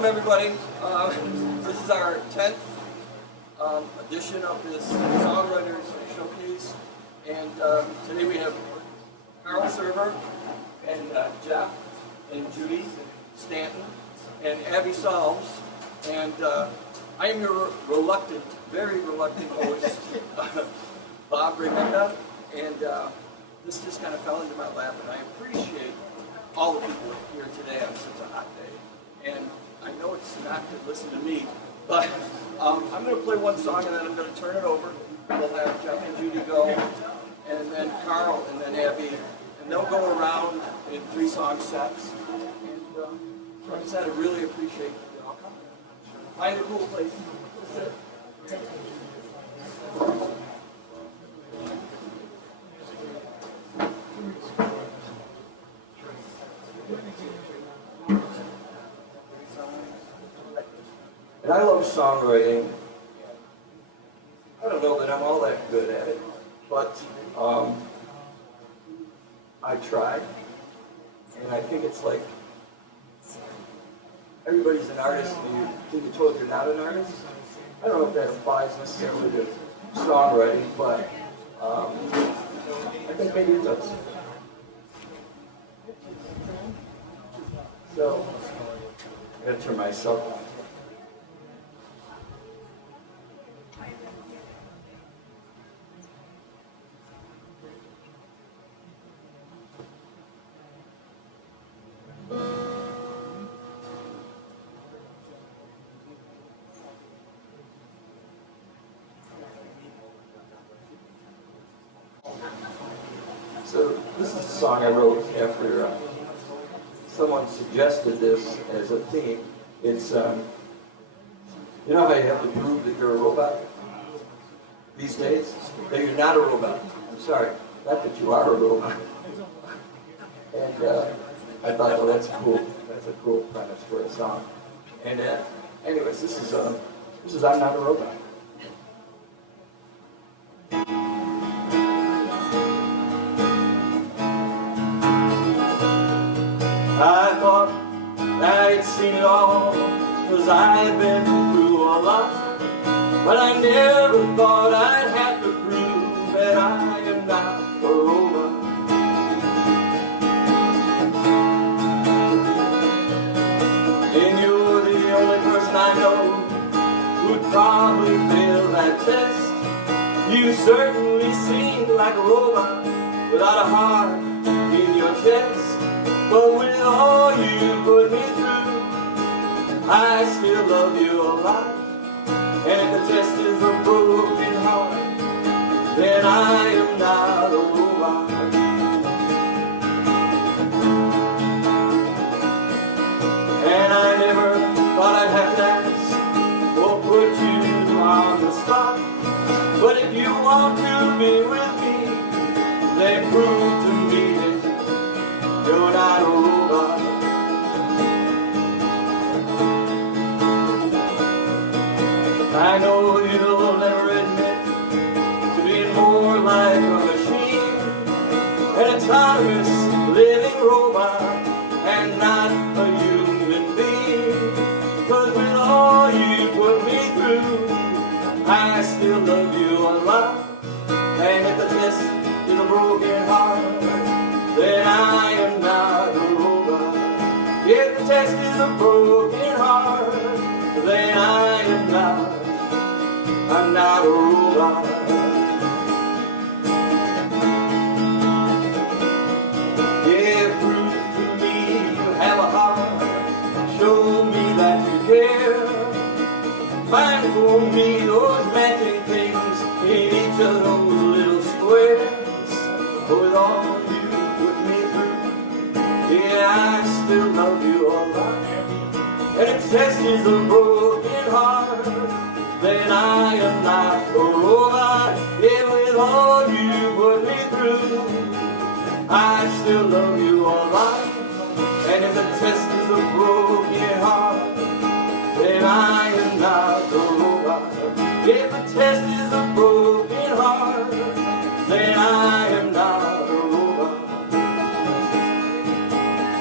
welcome everybody. This is our 10th edition of this Songwriters Showcase, and today we have Karl Sperber and Jeff and Judy, Stanton, and Abby Solves, and I am your reluctant, very reluctant host, Bob Remenda, and this just kind of fell into my lap, and I appreciate all the people here today on such a hot day. And I know it's not to listen to me, but I'm going to play one song and then I'm going to turn it over. We'll have Jeff and Judy go, and then Karl, and then Abby, and they'll go around in 3-song sets. And like I said, I really appreciate y'all coming. Find a cool place to sit. And I love songwriting. I don't know that I'm all that good at it, but I try. And I think it's like everybody's an artist and you're told you're not an artist. I don't know if that applies necessarily to songwriting, but I think maybe it does. So, I gotta turn myself on. So this is a song I wrote after someone suggested this as a theme. It's, you know how you have to prove that you're a robot these days? That you're not a robot. I'm sorry, not that you are a robot. And I thought, well, that's cool. That's a cool premise for a song. And anyways, this is I'm Not a Robot. I thought I'd seen it all, 'cause I've been through a lot. But I never thought I'd have to prove that I am not a robot. And you're the only person I know who'd probably fail that test. You certainly seem like a robot without a heart in your chest. But with all you put me through, I still love you a lot. And if the test is a broken heart, then I am not a robot. And I never thought I'd have to ask or put you on the spot. But if you want to be with me, then prove to me that you're not a robot. I know you'll never admit to being more like a machine, an autonomous living robot, and not a human being. 'Cause with all you put me through, I still love you a lot. And if the test is a broken heart, then I am not a robot. If the test is a broken heart, then I'm not a robot. Yeah, prove to me you have a heart. Show me that you care. Find for me those matching things in each of those little squares. With all you put me through, yeah, I still love you a lot. And if test is a broken heart, then I am not a robot. Yeah, with all you put me through, I still love you a lot. And if the test is a broken heart, then I am not a robot. If the test is a broken heart, then I am not a robot.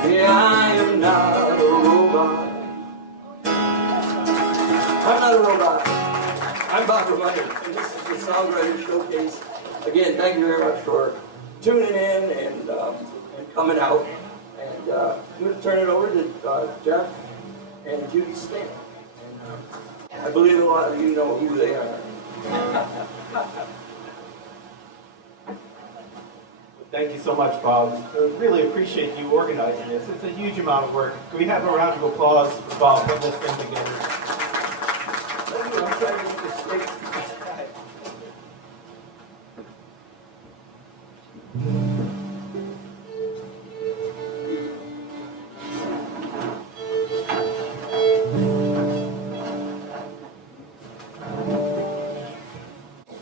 Yeah, I am not a robot. not a robot. I'm Bob Reminder, and this is the Songwriters Showcase. Again, thank you very much for tuning in and coming out. And I'm going to turn it over to Jeff and Judy Stanton. And I believe a lot of you know who they are. Thank you so much, Bob. I really appreciate you organizing this. It's a huge amount of work. Can we have a round of applause for Bob putting this thing together? Thank you. I'm trying to get this straight.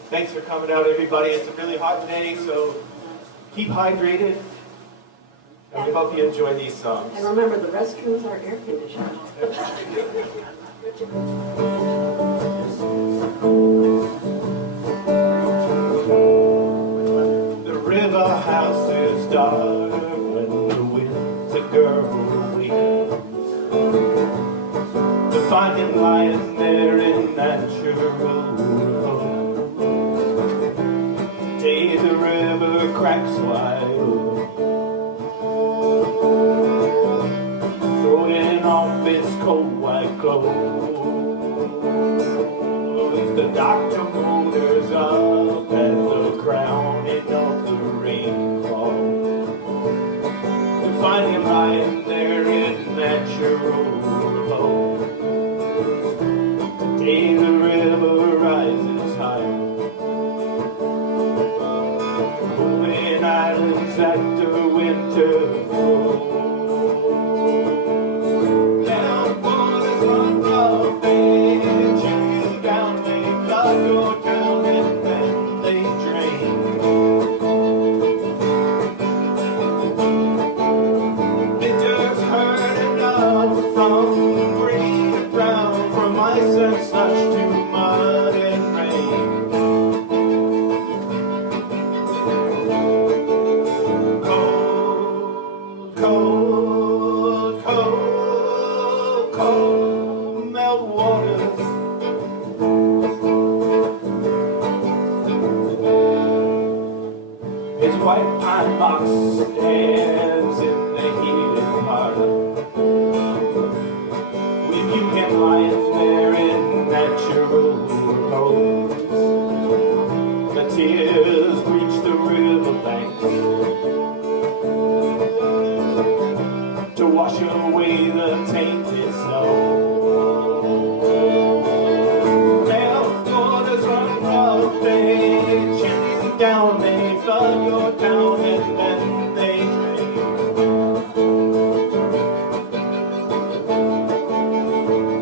Thanks for coming out, everybody. It's a really hot day, so keep hydrated. And we hope you enjoy these songs. And remember, the restrooms are air conditioned. The river house is dark when the winter girl wakens. To find him lying there in natural repose. Today the river cracks wide open, throwing off its cold white clothes. The doctor molders up at the crowning of the rainfall, to find him lying there in natural repose. Today the river rises high, moving islands at the winter flows. Down waters run rough, they chew you down, they flood your town, and then they drain. It just hurt enough from green to brown, from ice and slush to mud and rain. Cold, cold, cold, cold melt waters. His white pine box stands in the heated parlor. We view him lying there in natural repose. The tears reach the riverbanks to wash away the tainted snow. Melt waters run rough, they chill you down, they flood your town, and then they drain.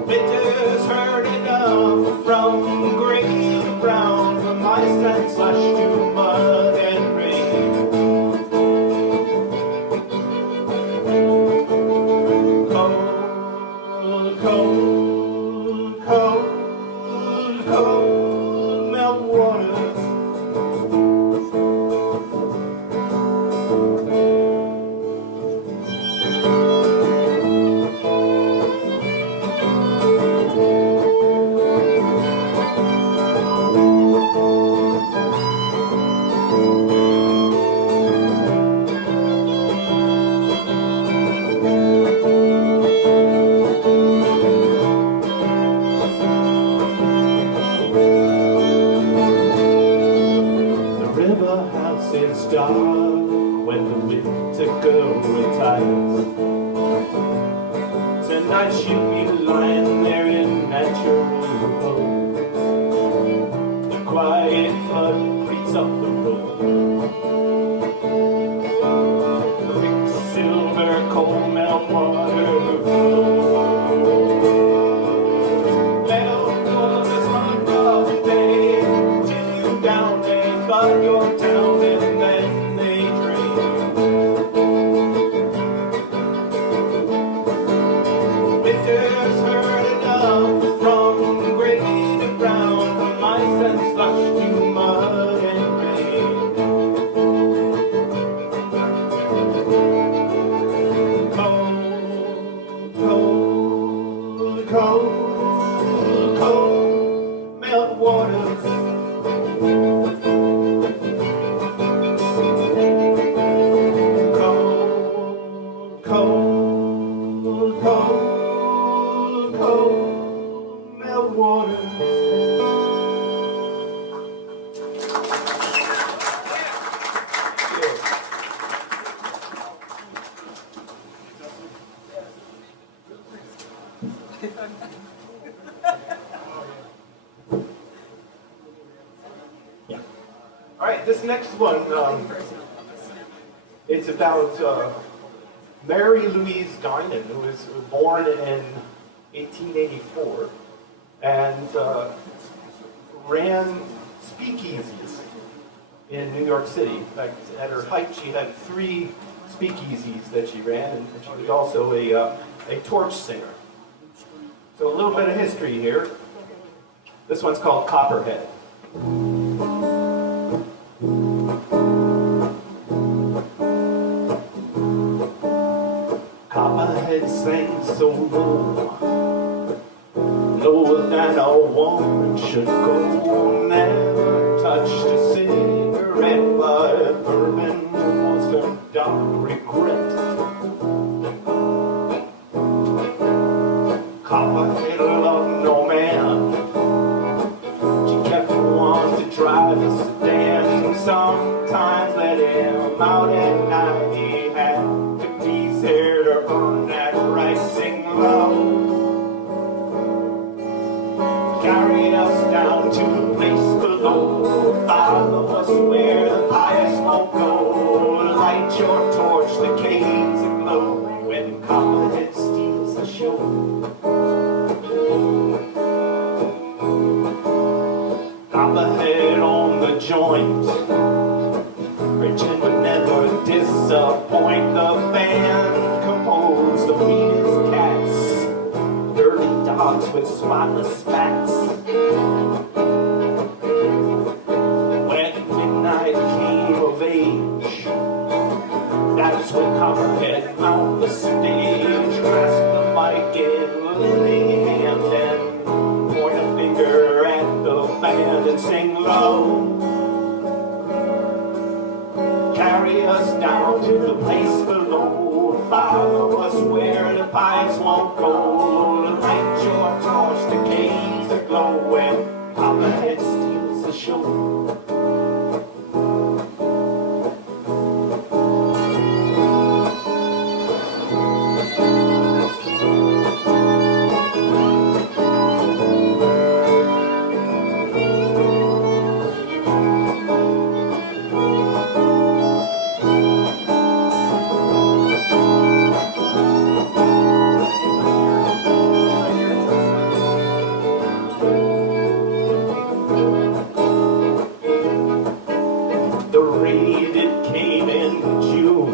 Winters hurt enough from gray to brown, from ice and slush to mud and rain. Cold, cold, cold, cold melt waters. The river house is dark when the winter girl retires. Tonight she'll be lying there in natural repose. The quiet flood creeps up the road. The quicksilver cold melt water flows. Melt waters run rough, they chill you down, they flood your town, and then they drain. Winters hurt enough from gray to brown, from ice and slush to mud and rain. Cold, Yeah. All right, this next one, it's about Mary Louise Dinan, who was born in 1884 and ran speakeasies in New York City. In fact, at her height, she had 3 speakeasies that she ran, and she was also a torch singer. So a little bit of history here. This one's called Copperhead. Copperhead sang so low, lower than a woman should go. Never touched a cigarette, but bourbon was her dark regret. Copperhead loved no man. She kept one to drive a sedan. Sometimes let him out at night. He had to please her to earn that right. Sing low. Carry us down to the place below. Follow us where the pious won't go. Light your torch, the caves aglow. When Copperhead steals the show. Copperhead on the joint. Preaching would never disappoint. The band composed of meanest cats, dirty dogs with spotless spats. When midnight came of age, that's when Copperhead found the stage. Grasped the mic in lily hand and point a finger at the band and sing low. Carry us down to the place below. Follow us where the pies won't go. Light your torch, the caves aglow. When Copperhead steals the show. The raid, it came in June.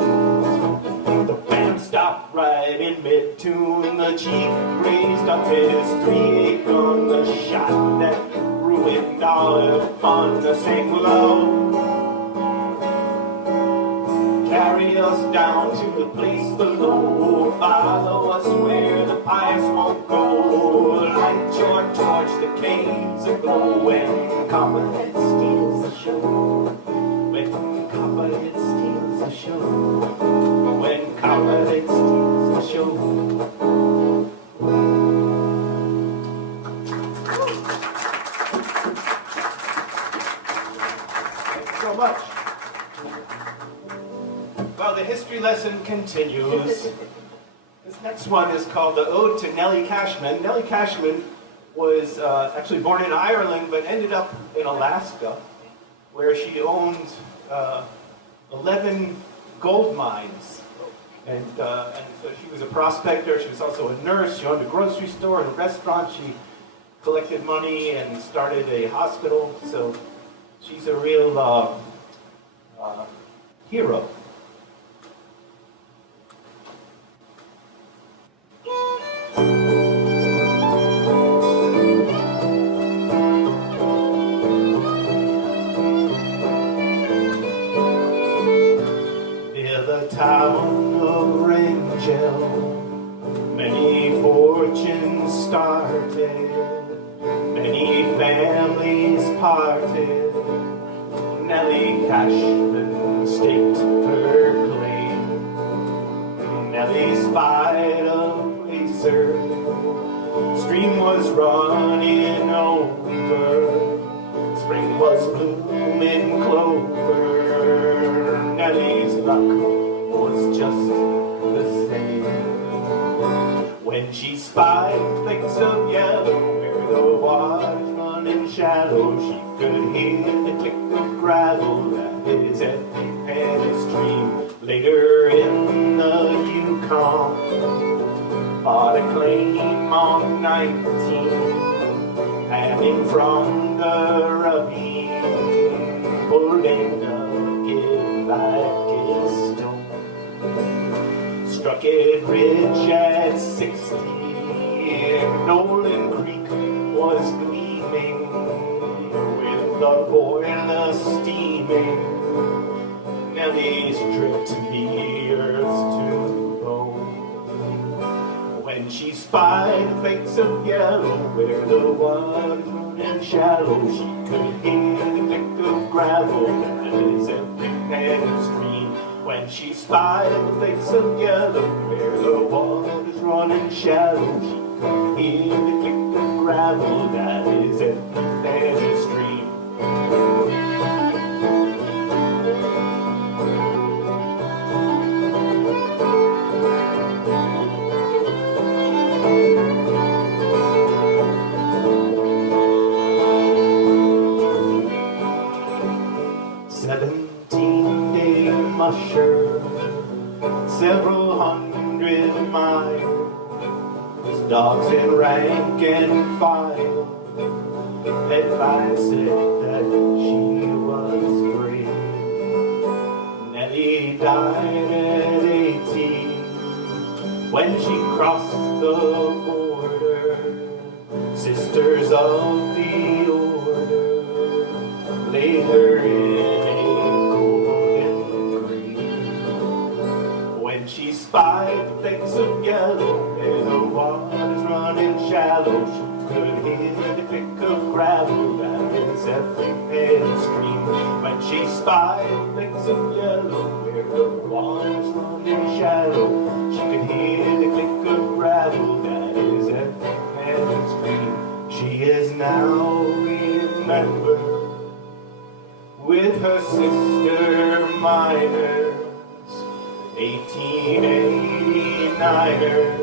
The band stopped right in mid-tune. The chief raised up his .38 gun, the shot that ruined all the fun. To sing low. Carry us down to the place below. Follow us where the pious won't go. Light your torch, the caves aglow. When Copperhead steals the show. When Copperhead steals the show. When Copperhead steals the show. Thank you so much. Well, the history lesson continues. This next one is called the Ode to Nellie Cashman. Nellie Cashman was actually born in Ireland, but ended up in Alaska, where she owned 11 gold mines. And so she was a prospector. She was also a nurse. She owned a grocery store and a restaurant. She collected money and started a hospital. So she's a real hero. Near the town of Rangel, many fortunes started, many families parted. Nellie Cashman staked her claim. Nellie spied a placer, stream was running over, spring was blooming clover. Nellie's luck was just the same. When When she spied flakes of yellow where the water's running shallow, she could hear the click of gravel that is every penny's dream. Later in the Yukon, bought a claim on 19, hanging from the ravine, pulling a kid like a stone. Struck it rich at 60, and Nolan Creek was gleaming with the boiler steaming. Nelly's dripped the earth to bone. When she spied flakes of yellow where the water's running shallow, she could hear the click of gravel that is every man's dream. When she spied flakes of yellow where the water's running shallow, she could hear the click of gravel that is every man's dream. 17-day musher, several hundred miles, dogs in rank and file. Headlines said that she was brave. Nellie died at 18 when she crossed the border. Sisters of the order laid her in a golden grave. When she spied flakes of yellow where the water's running shallow, she could hear the click of gravel that is every man's dream. When she spied flakes of yellow where the water's running shallow, she could hear the click of gravel that is every man's dream. She is now remembered with her sister miners, 1889ers.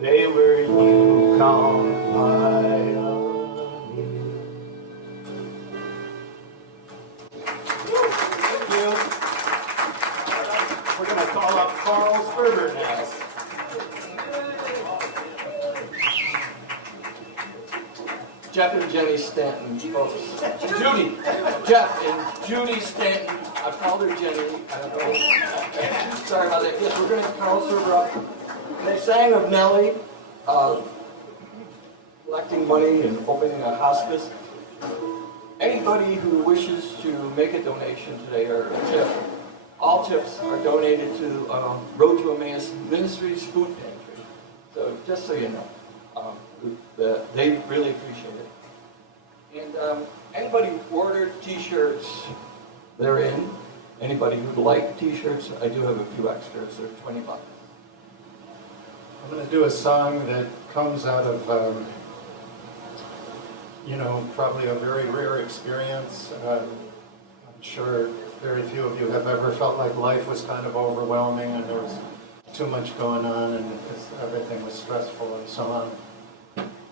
They were Yukon pioneers. Thank you. We're going to call up Karl Sperber now. Jeff and Jenny Stanton, folks. Judy, Jeff and Judy Stanton. I called her Jenny. I don't know. Sorry about that. Yes, we're going to Karl Sperber up. They sang of Nellie, collecting money and opening a hospice. Anybody who wishes to make a donation today or a tip, all tips are donated to Road to Emmaus Ministries Food Pantry. So just so you know, they really appreciate it. And anybody who ordered t-shirts, they're in. Anybody who'd like t-shirts, I do have a few extras. They're $20. I'm going to do a song that comes out of, probably a very rare experience. I'm sure very few of you have ever felt like life was kind of overwhelming and there was too much going on and everything was stressful and so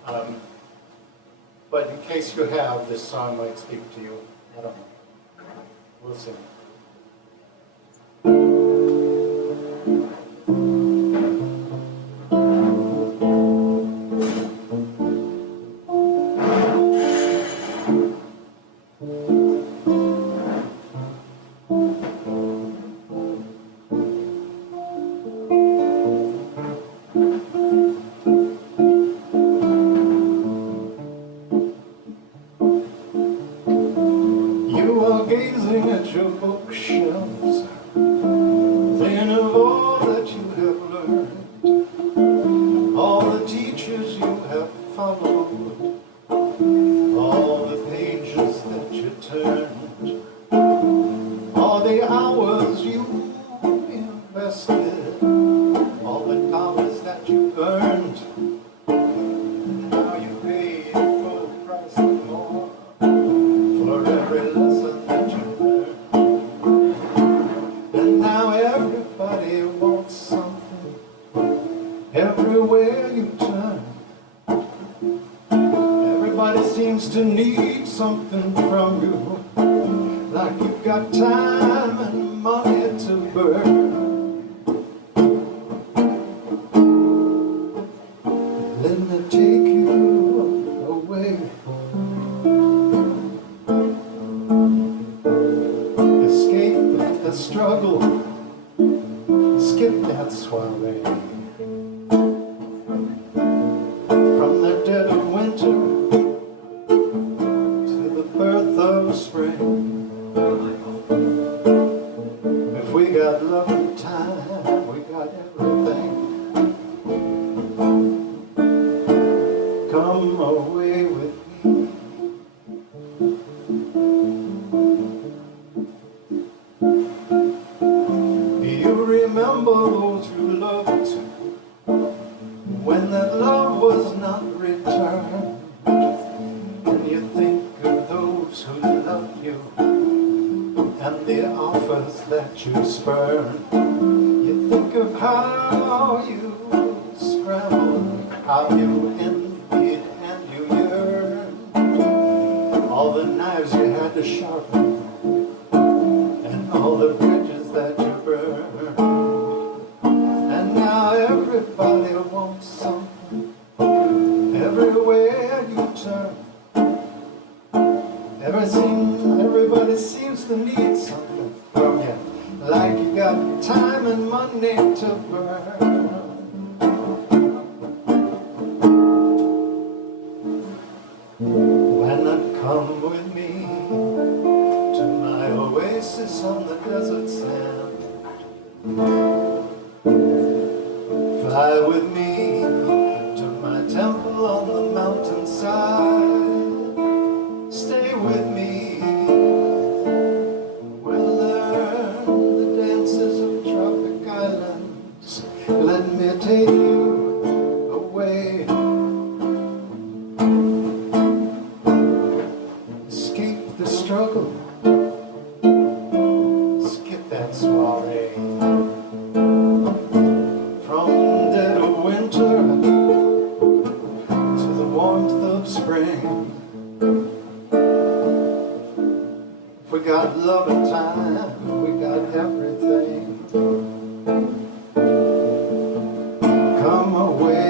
on. But in case you have, this song might speak to you. I don't know. We'll see. Gazing at your bookshelves, thinking of all that you have learned, all the teachers you have followed, all the pages that you turned, all the hours you invested, all the dollars that you earned. Now you pay the full price and more for every lesson that you learn. And now everybody wants something. everywhere you turn. Everybody seems to need something from you, like you've got time and money to burn. Let me take you away. Escape the struggle, skip that soiree. From the dead of winter to the birth of spring. If we got love and time, we got everything. Come away with me. Do you remember those who loved when that love was not returned? Can you think of those who loved you and the offers that you spurned? You think of how you scrambled, how you envied and you yearned, all the knives you had to sharpen and all the bridges that you burned. And now everybody wants something, everywhere you turn. Everybody seems to need something from you, like you got time and money to burn. Why not come with me to my oasis on the desert sand? Fly with me to my temple on the mountainside. Stay with me. We'll learn the dances of tropic islands. Let me take you away. Escape the struggle, skip that soiree. From dead of winter to the warmth of spring. If we got love and time, we got everything. Come away.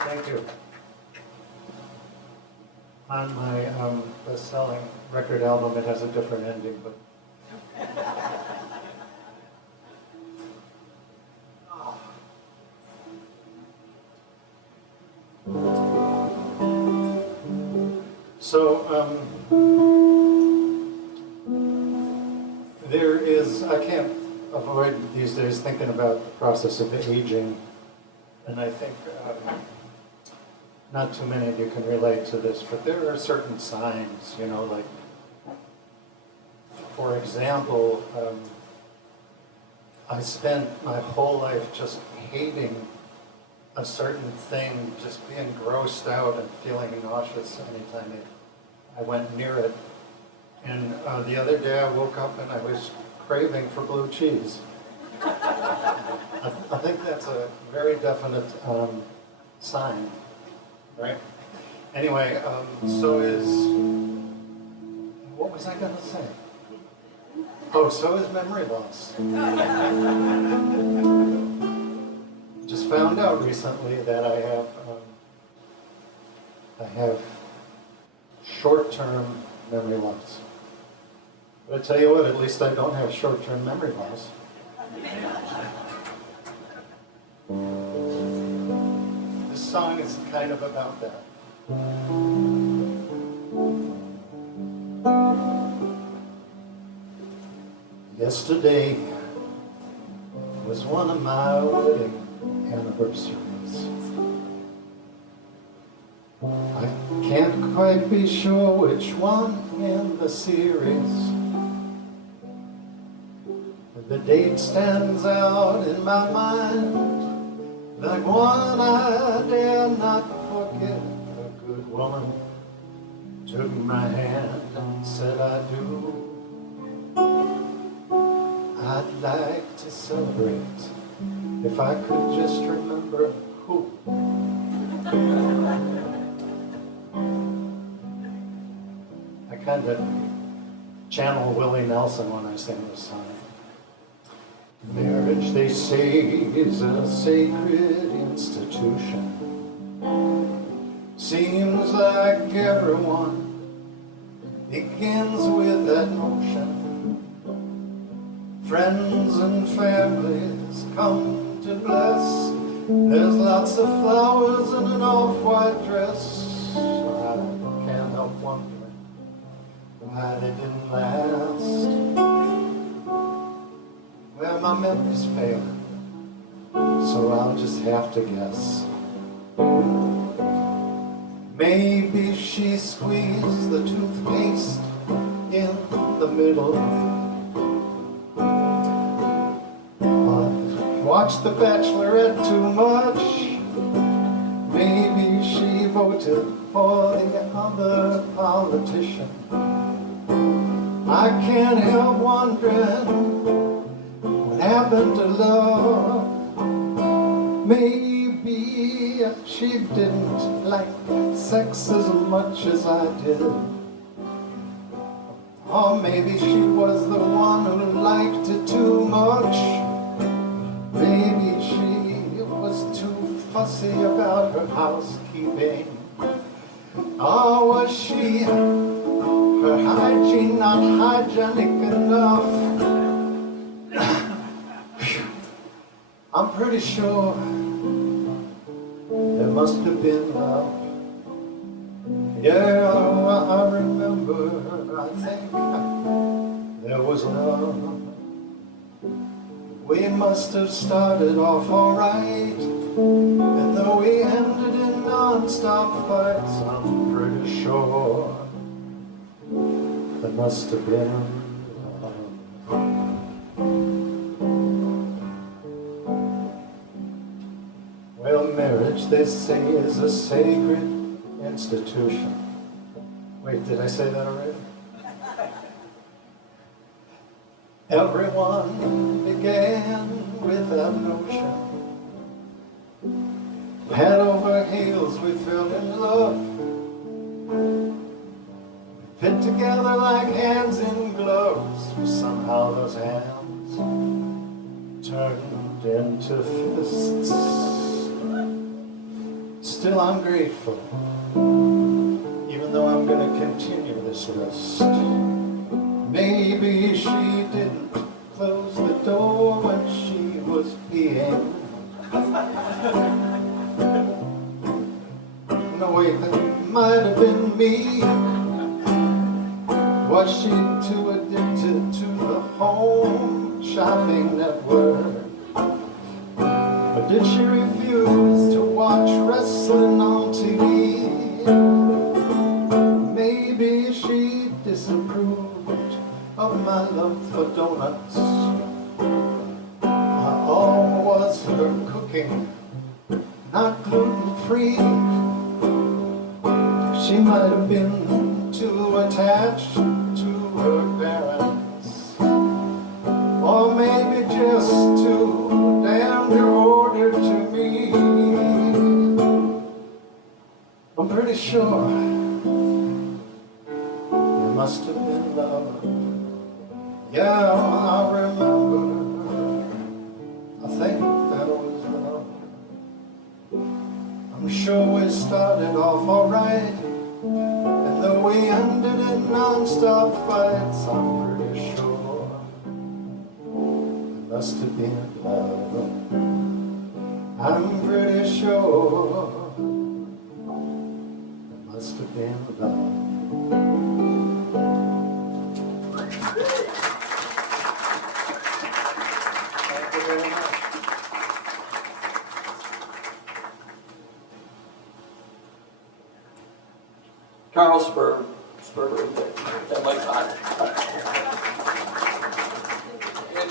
Thank you. On my best-selling record album, it has a different ending, but so there is, I can't avoid these days thinking about the process of aging, and I think not too many of you can relate to this, but there are certain signs, you know, like, for example, I spent my whole life just hating a certain thing, just being grossed out and feeling nauseous anytime I went near it. And the other day I woke up and I was craving for blue cheese. I think that's a very definite sign, right? Anyway, so is, what was I going to say? Oh, so is memory loss. Just found out recently that I have short-term memory loss. But I tell you what, at least I don't have short-term memory loss. This song is kind of about that. Yesterday was one of my wedding anniversaries. I can't quite be sure which one in the series. The date stands out in my mind like one I dare not forget. A good woman took my hand and said, I do. I'd like to celebrate if I could just remember who. I kind of channel Willie Nelson when I sing this song. Marriage, they say, is a sacred institution. Seems like everyone begins with that notion. Friends and families come to bless. There's lots of flowers in an off-white dress. I can't help wondering why they didn't last. Well, my memory's failing, so I'll just have to guess. Maybe she squeezed the toothpaste in the middle. Watched The Bachelorette too much. Maybe she voted for the other politician. I can't help wondering what happened to love. Maybe she didn't like sex as much as I did. Or maybe she was the one who liked it too much. Maybe she was too fussy about her housekeeping. Or was she, her hygiene not hygienic enough? I'm pretty sure there must have been love. Yeah, I remember, I think there was love. We must have started off alright, and though we ended in non-stop fights, I'm pretty sure there must have been love. Well, marriage, they say, is a sacred institution. Wait, did I say that already? Everyone began with that notion. Head over heels, we fell in love. We fit together like hands in gloves. Somehow those hands turned into fists. Still, I'm grateful, even though I'm going to continue this list. Maybe she didn't close the door when she was peeing. No, wait, that might have been me. Was she too addicted to the home shopping network? Or did she refuse to watch wrestling on TV? Maybe she disapproved of my love for donuts. Or was her cooking not gluten-free? She might have been too attached to her parents. Or maybe just too damn devoted to me. I'm pretty sure there must have been love. Yeah, I remember, I think that was love. I'm sure we started off alright, and though we ended in non-stop fights, I'm pretty sure there must have been love. I'm pretty sure damn about. Thank you very much. Karl Sperber, that mic's hot. And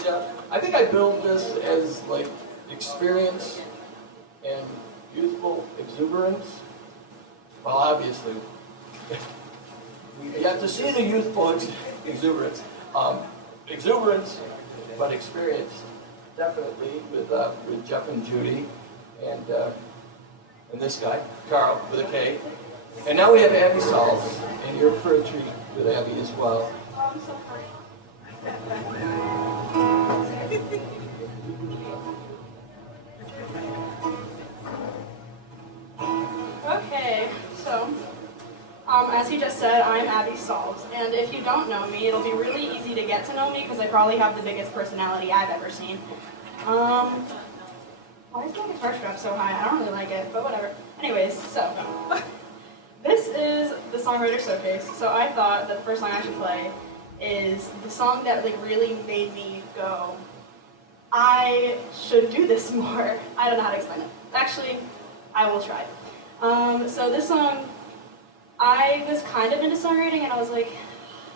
I think I built this as like experience and youthful exuberance. Well, obviously, you have to see the youthful exuberance. Exuberance, but experience, definitely, with Jeff and Judy, and this guy, Karl, with a K. And now we have Abby Salz, and you're for a treat with Abby as well. I'm so sorry. Okay, so, as he just said, I'm Abby Salz, and if you don't know me, it'll be really easy to get to know me because I probably have the biggest personality I've ever seen. Why is my guitar strap so high? I don't really like it, but whatever. Anyways, so, this is the Songwriters Showcase, so I thought that the first song I should play is the song that like really made me go, I should do this more. I don't know how to explain it. Actually, I will try. So this song, I was kind of into songwriting and I was like,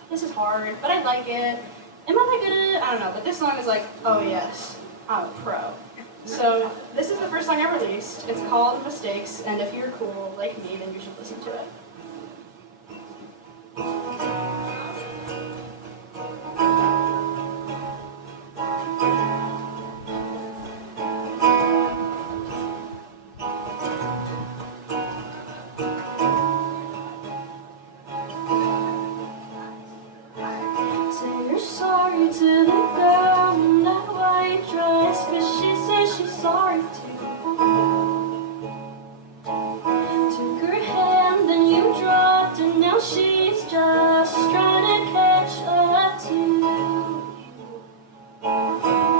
this is hard, but I like it. Am I that good at it? I don't know, but this song is like, oh yes, I'm a pro. So this is the first song I released. It's called Mistakes, and if you're cool like me, then you should listen to it. Say you're sorry to the girl in that white dress, but she says she's sorry too. Took her hand, then you dropped, and now she's just trying to catch up to you.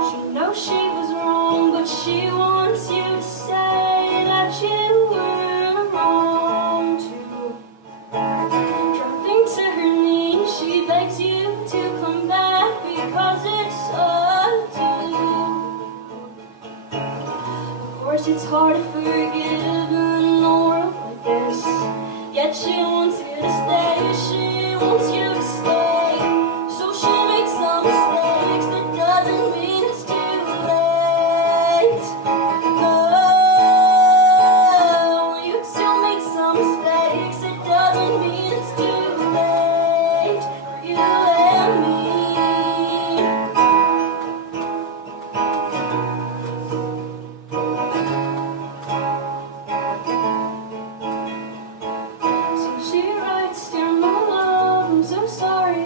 She knows she was wrong, but she wants you to say that you were wrong too. Dropping to her knees, she begs you to come back because it's up to you. Of course it's hard to forgive in a world like this, yet she wants you to stay, she wants you to stay. So she makes some mistakes, that doesn't mean it's too late. No, you still make some mistakes, it doesn't mean it's too late for you and me. So she writes, dear my love, I'm so sorry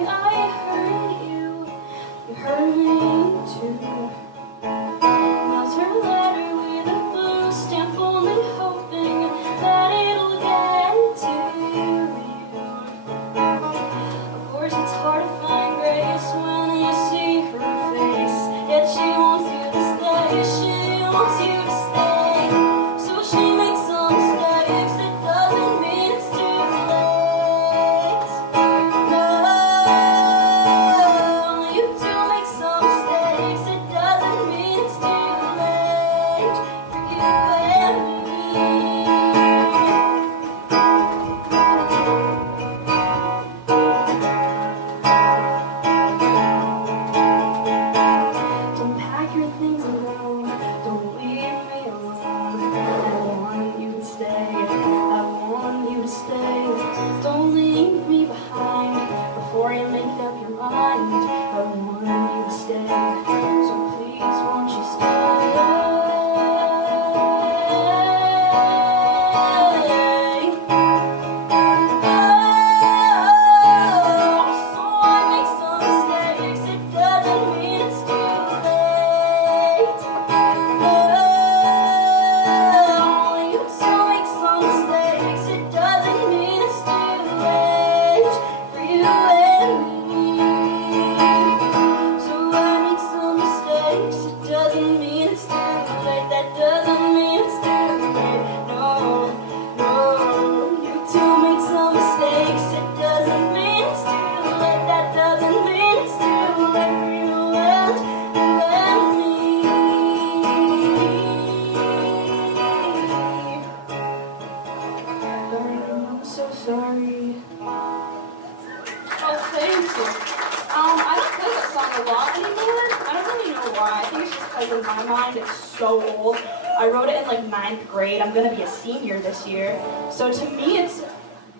I don't play that song a lot anymore. I don't really know why. I think it's just because in my mind it's so old. I wrote it in like 9th grade. I'm gonna be a senior this year. So to me it's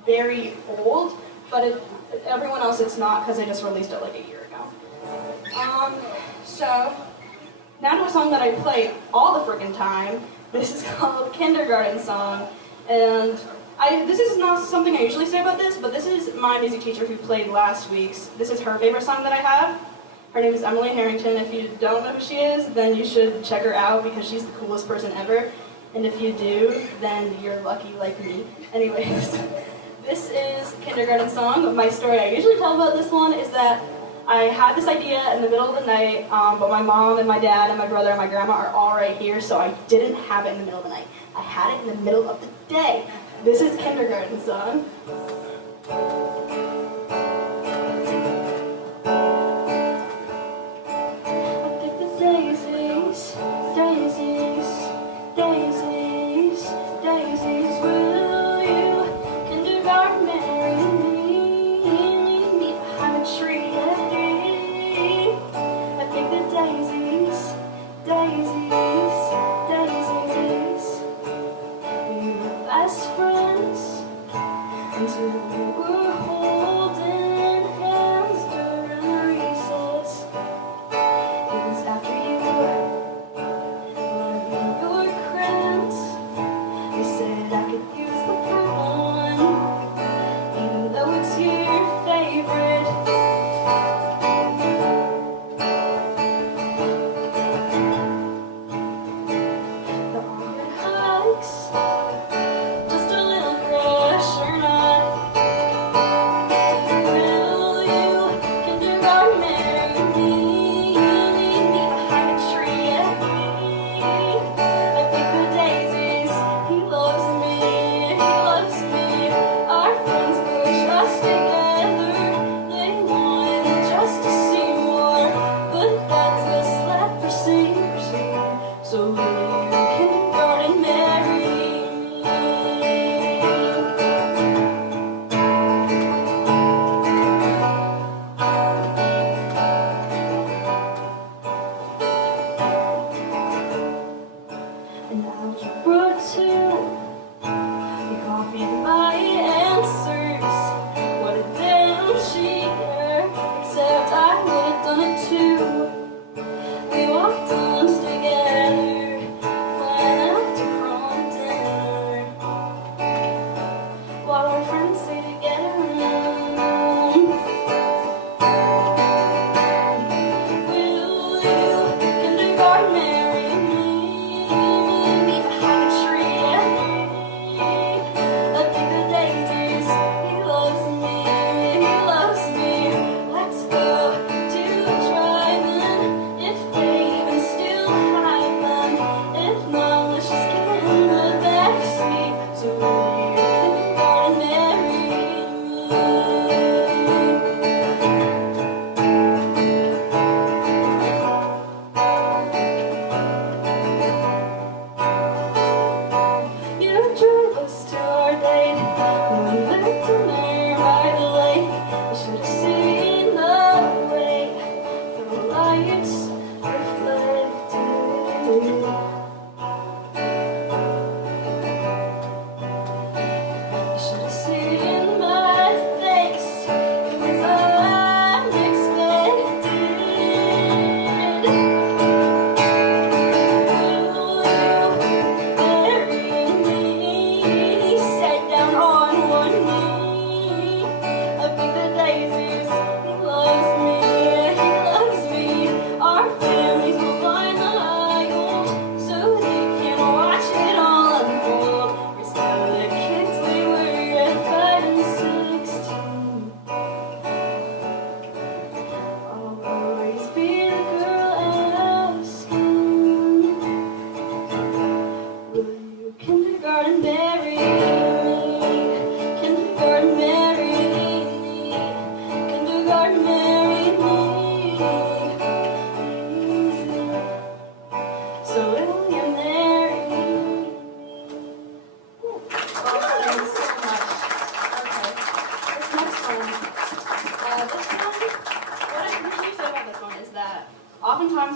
very old, but everyone else it's not because I just released it like a year ago. So now to a song that I play all the freaking time. This is called Kindergarten Song. And this is not something I usually say about this, but this is my music teacher who played last week's. This is her favorite song that I have. Her name is Emily Harrington. If you don't know who she is, then you should check her out because she's the coolest person ever. And if you do, then you're lucky like me. Anyways, this is Kindergarten Song. My story I usually tell about this one is that I had this idea in the middle of the night, but my mom and my dad and my brother and my grandma are all right here, so I didn't have it in the middle of the night. I had it in the middle of the day. This is Kindergarten Song. I pick the daisies, daisies, daisies, daisies. Will you, kindergarten, marry me? Meet me behind a tree. I pick the daisies, daisies, daisies. We were best friends until we were home.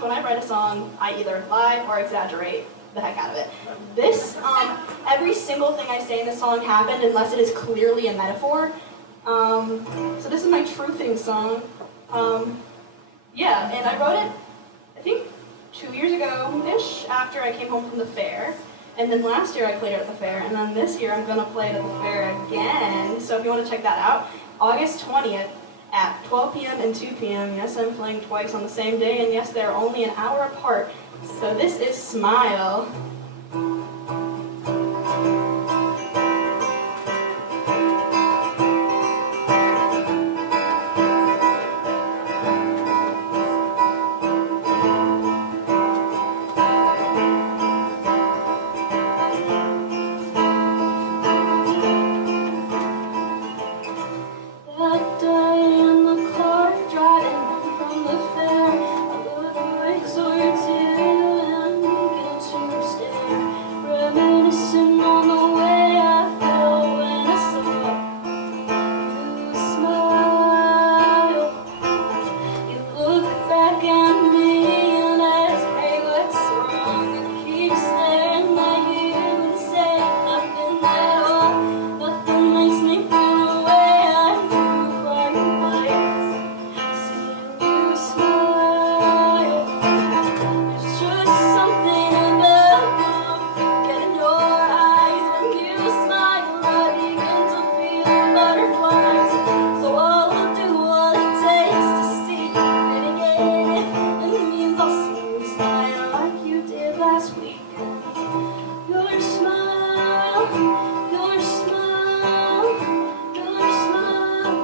times when I write a song, I either lie or exaggerate the heck out of it. This, every single thing I say in the song happened unless it is clearly a metaphor. So this is my truthing song. Yeah, and I wrote it, I think, 2 years ago-ish after I came home from the fair. And then last year I played it at the fair, and then this year I'm gonna play it at the fair again. So if you want to check that out, August 20th at 12 p.m. and 2 p.m. Yes, I'm playing twice on the same day, and yes, they're only an hour apart. So this is Smile. That day in the car, driving home from the fair, a little ways or two, and begin to stare, reminiscing on the way I felt when I saw you smile. You look back at me and ask, hey, what's wrong? I keep staring at you and say nothing at all. Nothing makes me feel the way I do like this. Seeing you smile. There's just something about the look you get in your eyes. When you smile, I begin to feel butterflies. So I'll do what it takes to see you grin again. If it means I'll see you smile like you did last week. Your smile, your smile, your smile,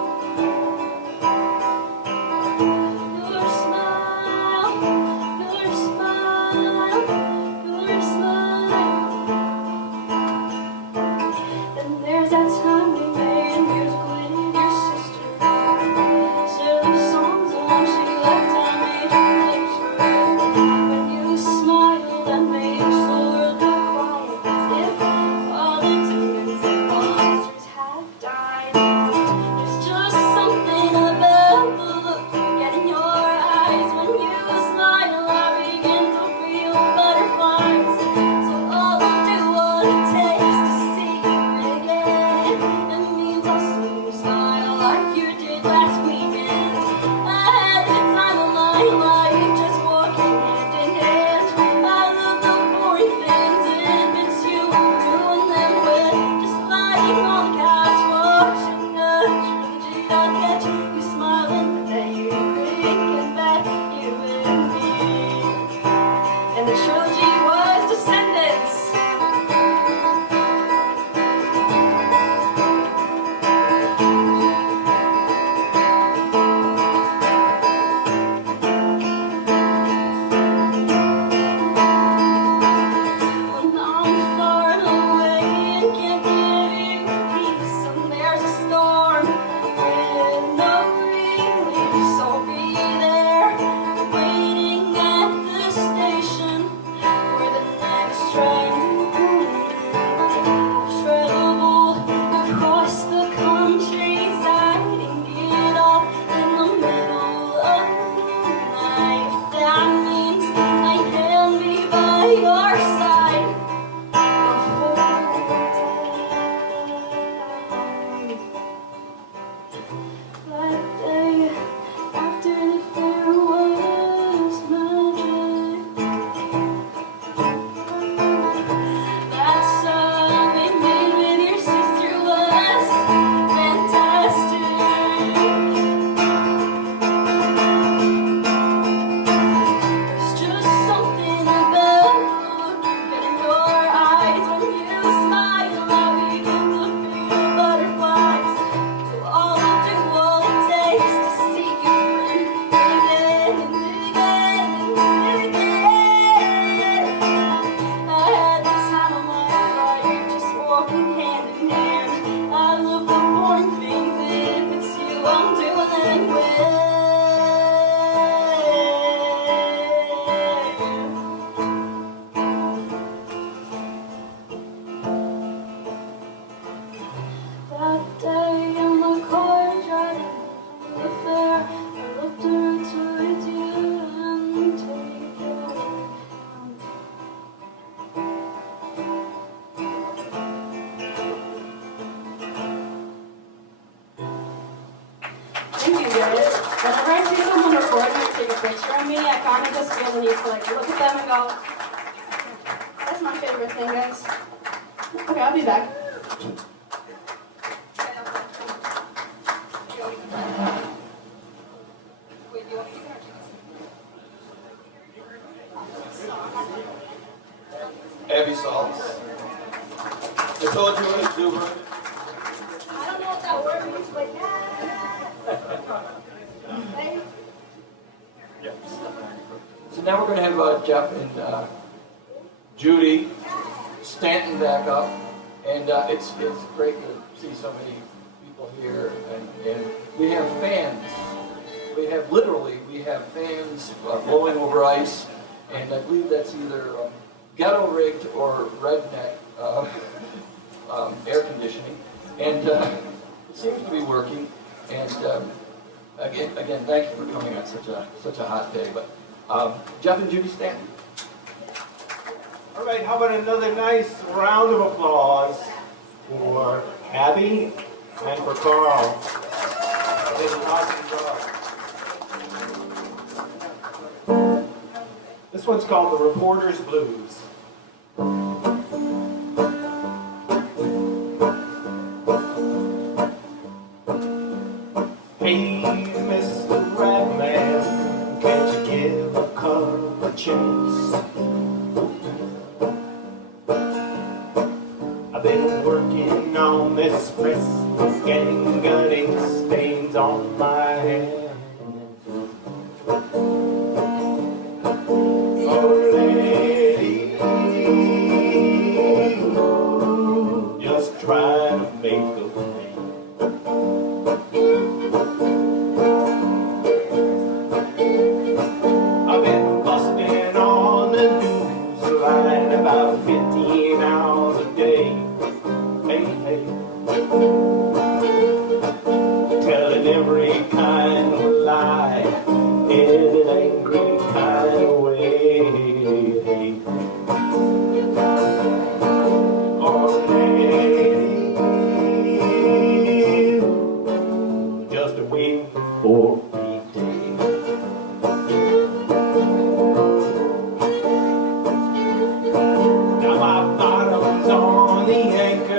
your smile, your smile, your smile. Then there's that time we made music with your sister. Silly songs and when she left, I made your lips red. When you smiled, I made your soul go quiet as if all the you guys, whenever I see someone recording or take a picture of me, I kind of just feel the need to like look at them and go, that's my favorite thing, guys. Okay, I'll be back. Abby salts. I told you what to do, right? I don't know what that word means, but yeah. So now we're going to have Jeff and Judy, Stanton back up, and it's great to see so many people here, and we have fans. We have fans blowing over ice, and I believe that's either ghetto rigged or redneck air conditioning, and it seems to be working. And again, thank you for coming on such a hot day. But Jeff and Judy Stanton. All right, how about another nice round of applause for Abby and for Karl. They did an awesome job. This one's called The Reporter's Blues. Hey, Mr. Ragman, can't you give a cup a chance? I've been working on this press, getting good ink stains on my hands. Oh, lady, just trying to make a plan. I've been busting on the news line about 15 hours a day. Hey, hey. Telling every kind of lie in an angry kind of way. Oh, lady, just wait for me. Now my bottom's on the anchor.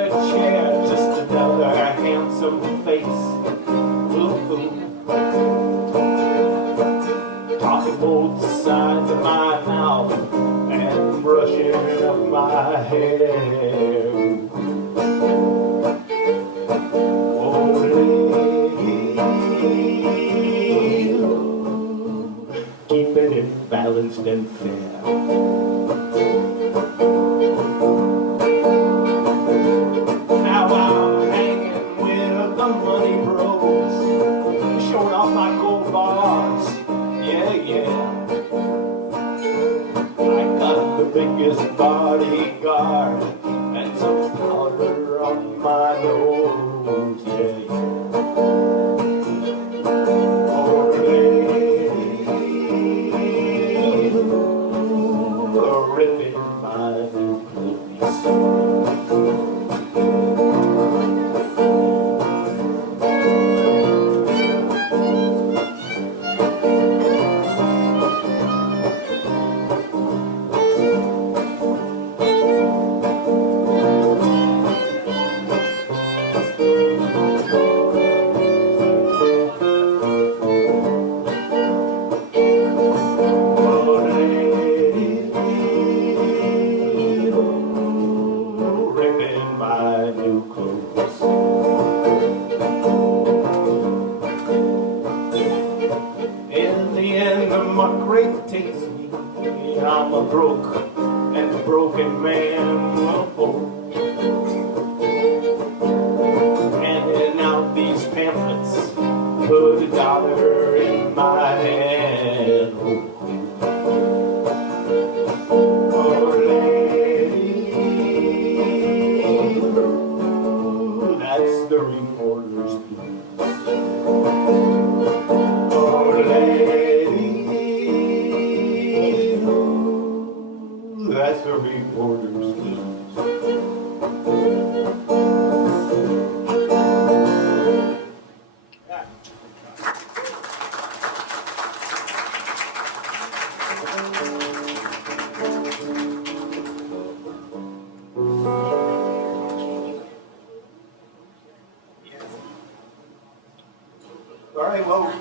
right, well,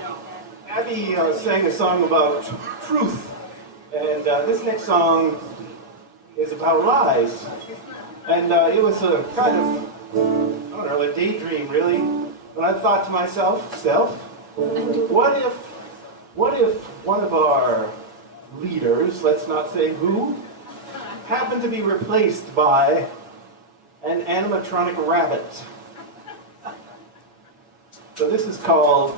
Abby sang a song about truth, and this next song is about lies. And it was a kind of, I don't know, a daydream, really. When I thought to myself, what if one of our leaders, let's not say who, happened to be replaced by an animatronic rabbit? So this is called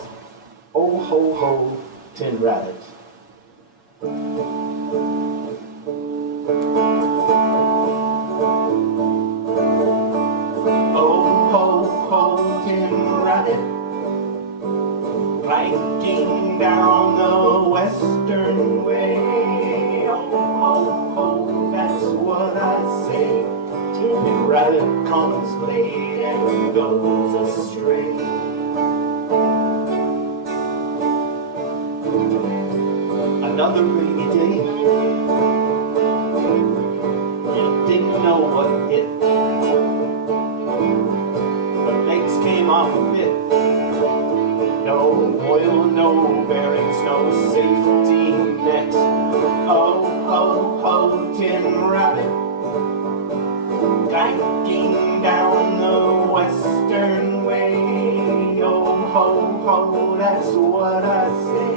Oh Ho Ho Tin Rabbit. Oh ho ho tin rabbit, planking down the western way. Oh ho ho, that's what I say. Tin rabbit comes late and goes astray. Another rainy day, you didn't know what hit. The legs came off a bit. No oil, no bearings, no safety net. Oh, ho, ho, tin rabbit, planking down the western way. Oh, ho, ho, that's what I say.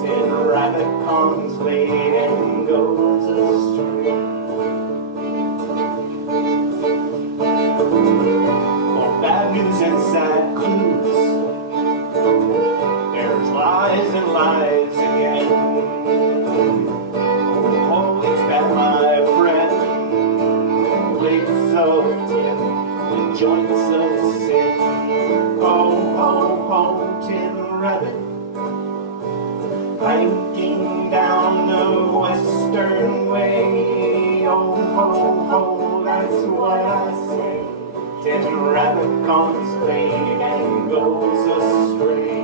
Tin rabbit comes late and goes astray. For bad news and sad clues, there's lies and lies again. Oh, it's bad, my friend. Plates of tin and joints of sin. Oh, ho, ho, tin rabbit, planking down the western way. Oh, ho, ho, that's what I say. Tin rabbit comes late and goes astray.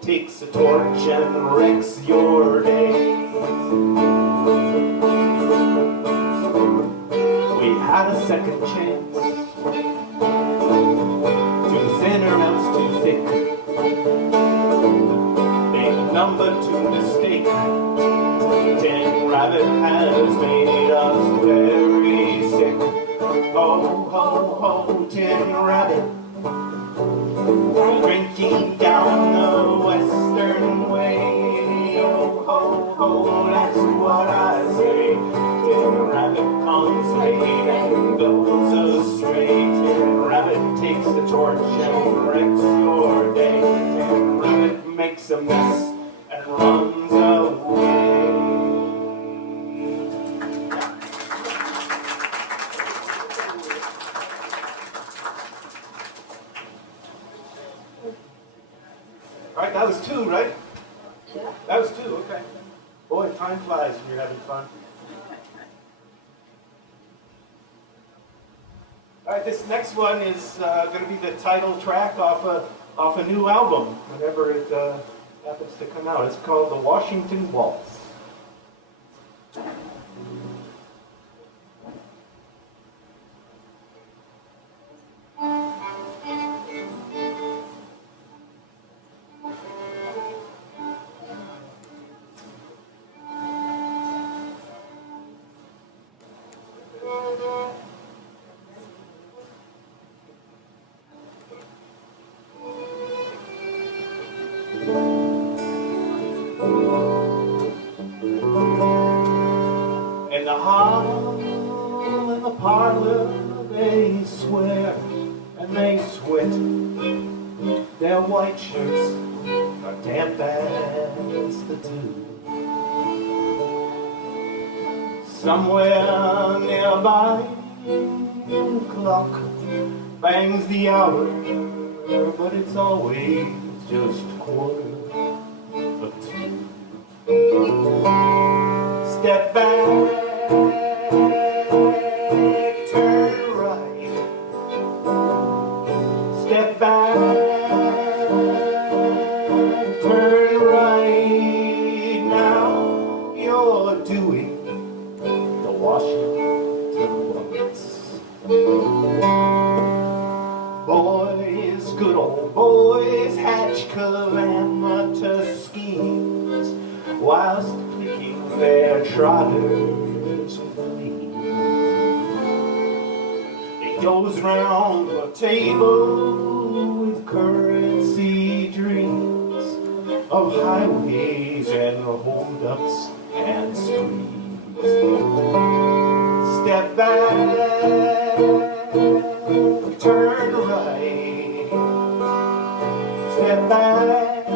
Takes a torch and wrecks your day. We had a second chance. Too thin or else too thick. Big number to mistake. Tin rabbit has made us very sick. Ho, ho, ho, tin rabbit, drinking down the western way. Oh, ho, ho, that's what I say. Tin rabbit comes late and goes astray. Tin rabbit takes the torch and wrecks your day. Tin rabbit makes a mess and runs away. All right, that was two, right? Yeah. That was two, okay. Boy, time flies when you're having fun. All right, this next one is going to be the title track off a new album, whenever it happens to come out. It's called The Washington Waltz. In the hall, in the parlor, they swear and they sweat. Their white shirts are damp as the dew. Somewhere nearby, the clock bangs the hour, but it's always just 1:45. Step back, turn right. Step back, turn right. Now you're doing the Washington waltz. Boys, good old boys, hatch calamitous schemes whilst picking their trotters clean. It goes round the table with currency dreams of highways and holdups and streets. Step back, turn right. Step back,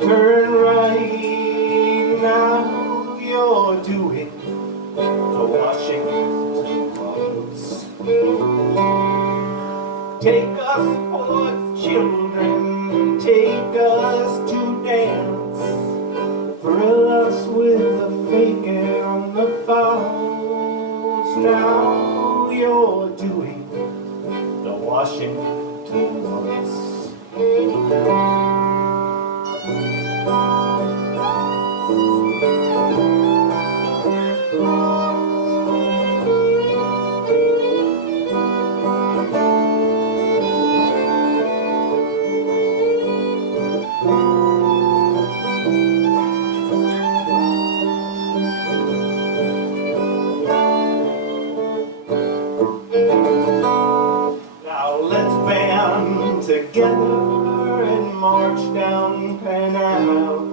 turn right. Now you're doing the Washington waltz. Take us, poor children, take us to dance. Thrill us with a fake and the falls. Now you're doing the Washington waltz. Now let's band together and march down Penn Ave.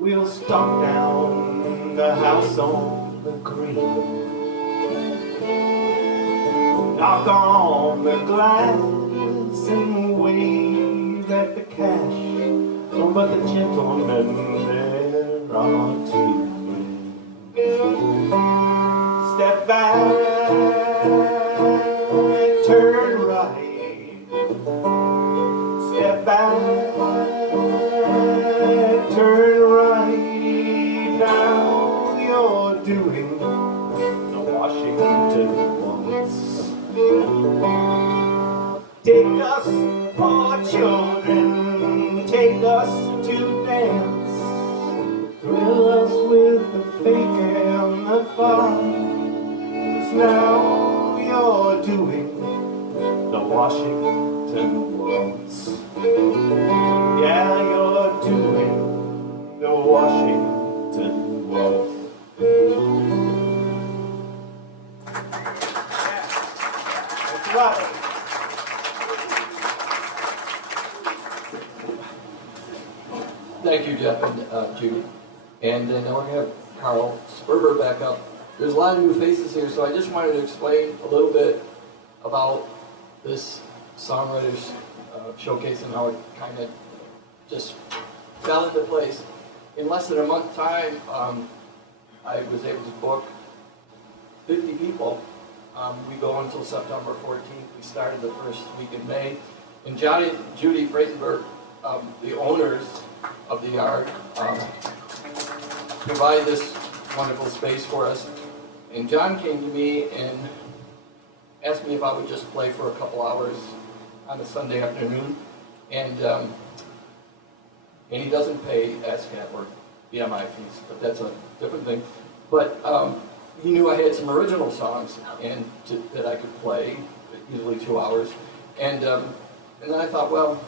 We'll stomp down the house on the green. Knock on the glass and wave at the cash. But the gentlemen, there are too many. Step back, turn right. Step back, turn right. Now you're doing the Washington waltz. Take us, poor children, take us to dance. Thrill us with the fake and the farce. Now you're doing the Washington waltz. Yeah, you're doing the Washington waltz. That's right. Thank you, Jeff and Judy. And now we're going to have Karl Sperber back up. There's a lot of new faces here, so I just wanted to explain a little bit about this Songwriters showcase and how it kind of just fell into place. In less than a month's time, I was able to book 50 people. We go until September 14th. We started the first week in May. And Judy Freitenberg, the owners of the yard, provide this wonderful space for us. And John came to me and asked me if I would just play for a couple hours on a Sunday afternoon. And he doesn't pay ASCAP or BMI fees, but that's a different thing. But he knew I had some original songs and that I could play, usually 2 hours. And then I thought, well,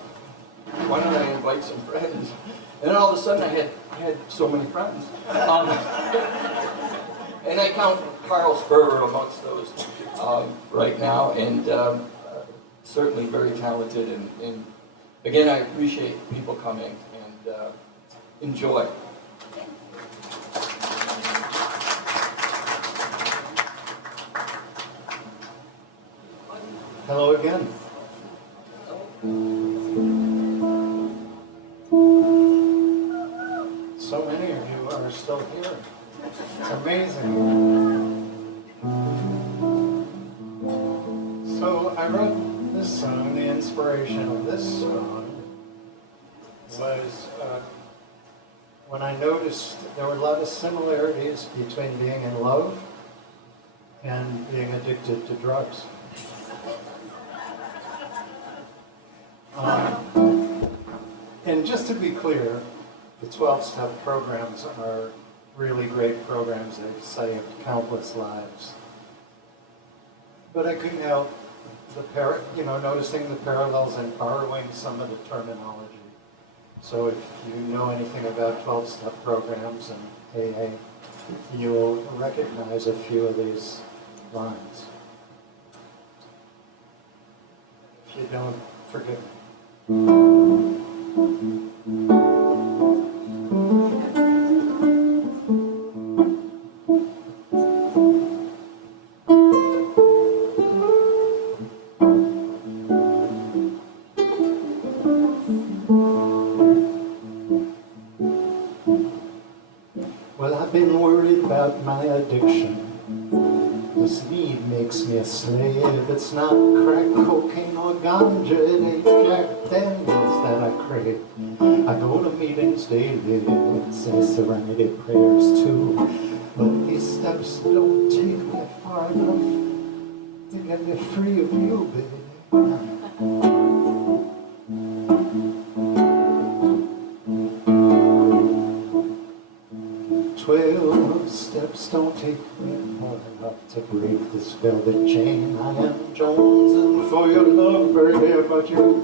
why don't I invite some friends? And then all of a sudden I had so many friends. And I count Karl Sperber amongst those right now, and certainly very talented. And again, I appreciate people coming and enjoy. Hello again. So many of you are still here. It's amazing. So I wrote this song. The inspiration of this song was when I noticed there were a lot of similarities between being in love and being addicted to drugs. And just to be clear, the 12-step programs are really great programs. They've saved countless lives. But I couldn't help noticing the parallels and borrowing some of the terminology. So if you know anything about 12-step programs and AA, you'll recognize a few of these lines. If you don't, forgive me. Well, I've been worried about my addiction. This need makes me a slave. It's not crack cocaine or ganja. It ain't Jack Daniels that I crave. I go to meetings daily and say serenity prayers too. But these steps don't take me far enough to get me free of you, baby. 12 steps don't take me far enough to break this velvet chain. I am jonesing for your love, baby, but you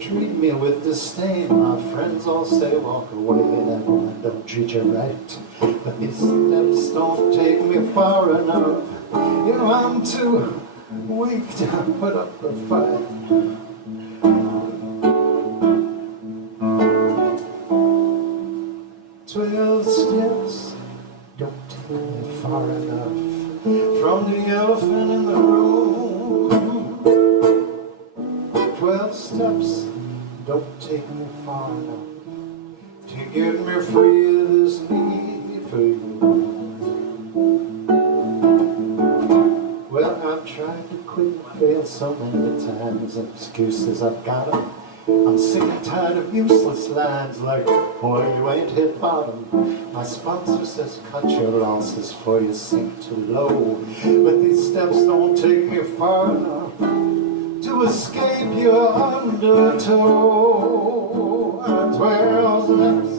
treat me with disdain. My friends all say walk away, that woman don't treat you right. But these steps don't take me far enough. You know I'm too weak to put up a fight. 12 steps don't take me far enough from the elephant in the room. 12 steps don't take me far enough to get me free of this need for you. Well, I've tried to quit and failed so many times. Excuses I've got 'em. I'm sick and tired of useless lines like, boy, you ain't hit bottom. My sponsor says cut your losses for you sink too low. But these steps don't take me far enough to escape your undertow. 12 steps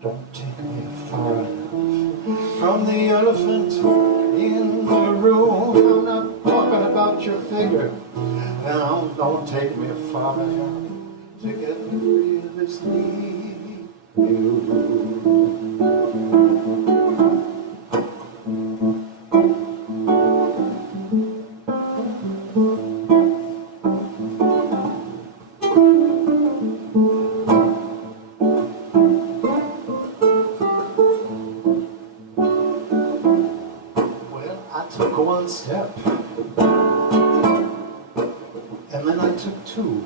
don't take me far enough from the elephant in the room. I'm not talking about your figure. Now, don't take me far enough to get me free of this need for you. Well, I took one step, and then I took two.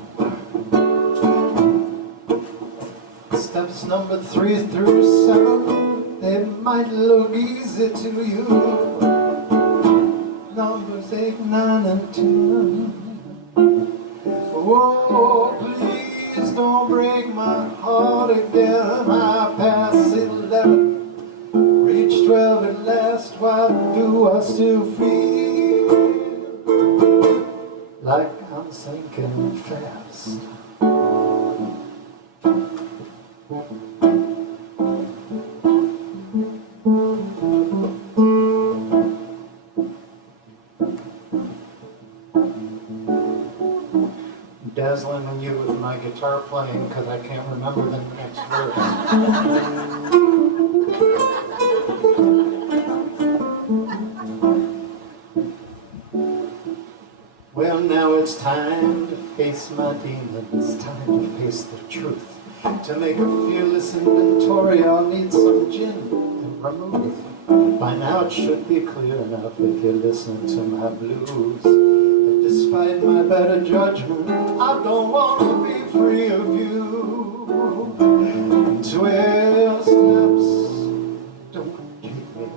Steps number 3 through 7, they might look easy to you. Numbers 8, 9, and 10. Oh, please don't break my heart again. I pass 11, reach 12 at last. Why do I still feel like I'm sinking fast? Dazzling you with my guitar playing because I can't remember the next verse. Well, now it's time to face my demons, time to face the truth. To make a fearless inventory, I'll need some gin and vermouth. By now it should be clear enough if you're listening to my blues. That despite my better judgment, I don't want to be free of you. 12 steps don't take me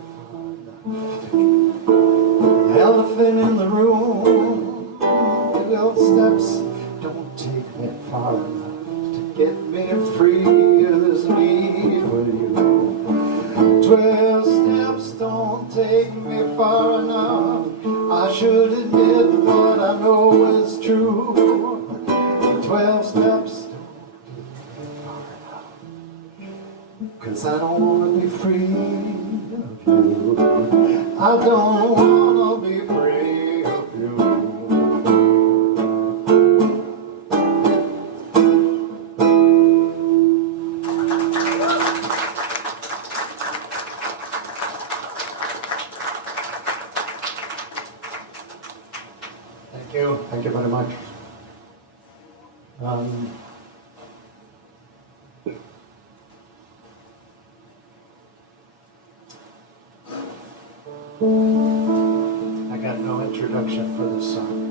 12 steps don't take me far enough. I should admit what I know is true. 12 steps don't take me far enough. 'Cause I don't wanna be free of you. I don't wanna be free of you. Thank you. Thank you very much. I got no introduction for this song.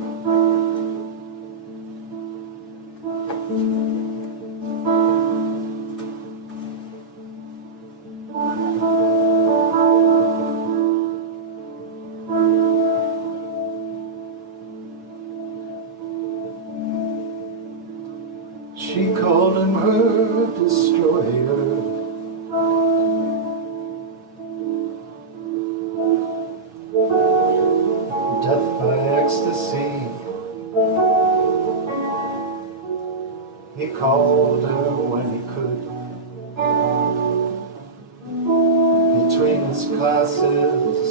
She called him her destroyer. Death by ecstasy. He called her when he could. Between his classes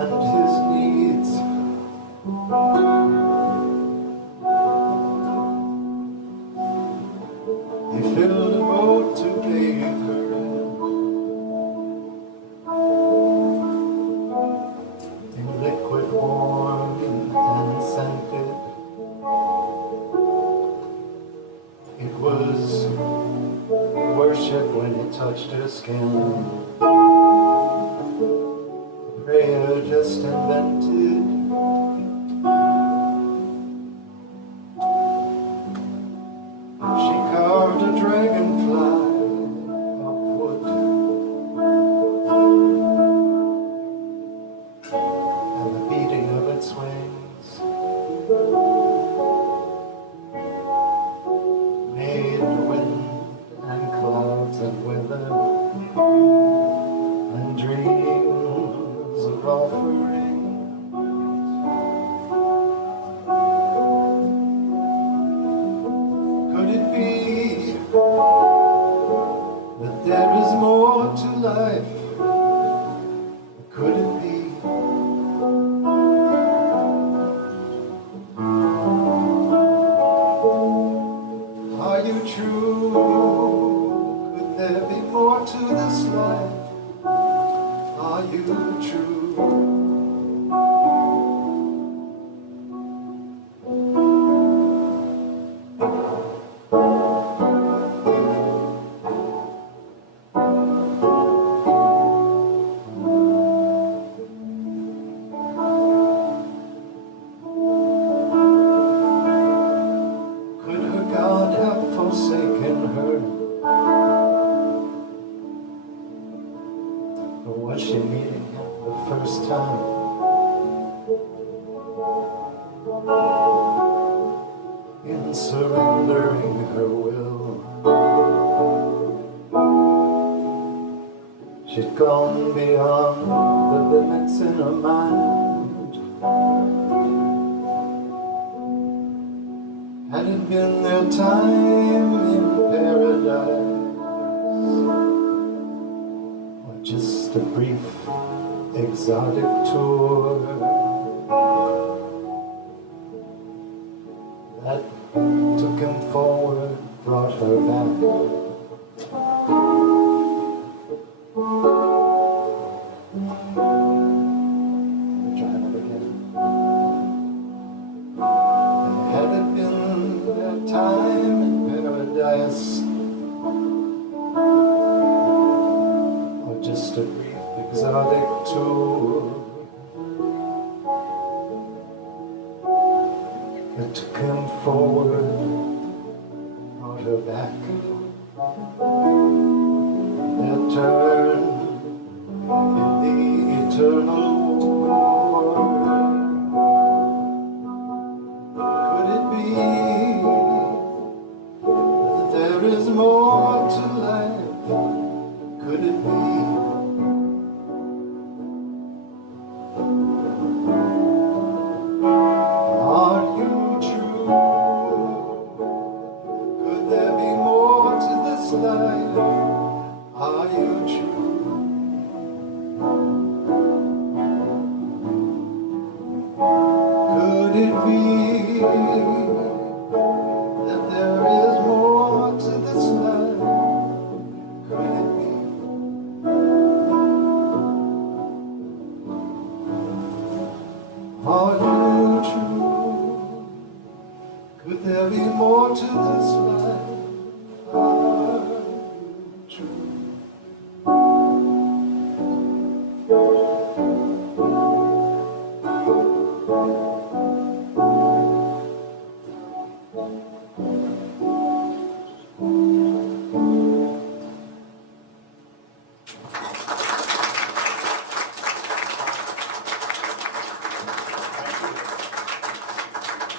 and his needs. He filled a boat to bathe her in liquid warm and scented. It was worship when he touched her skin. Prayer just invented. She carved a dragonfly of wood, and the beating of its wings made wind and clouds and weather and dreams of offering. Could it be that there is more to life? Could it be? Are you true? Could there be more to this life? Are you true? Could her God have forsaken her? Or was she meeting him the first time? In surrendering her will, she'd gone beyond the limits in her mind. Had it been their time in paradise, or just a brief exotic tour that took him forward, brought her back? Try that again. Had it been their time in paradise, or just a brief exotic tour that took him forward, brought her back? Their turn in the eternal war. Could it be that there is more to life? Could it be Are you true? Could there be more to this life? Are you true?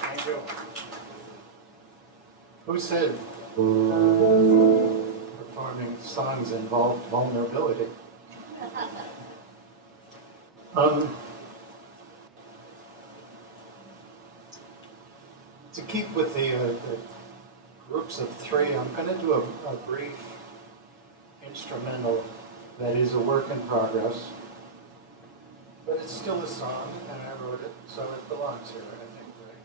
Thank you. Who said performing songs involved vulnerability? To keep with the groups of three, I'm going to do a brief instrumental that is a work in progress, but it's still a song, and I wrote it, so it belongs here, I think, right?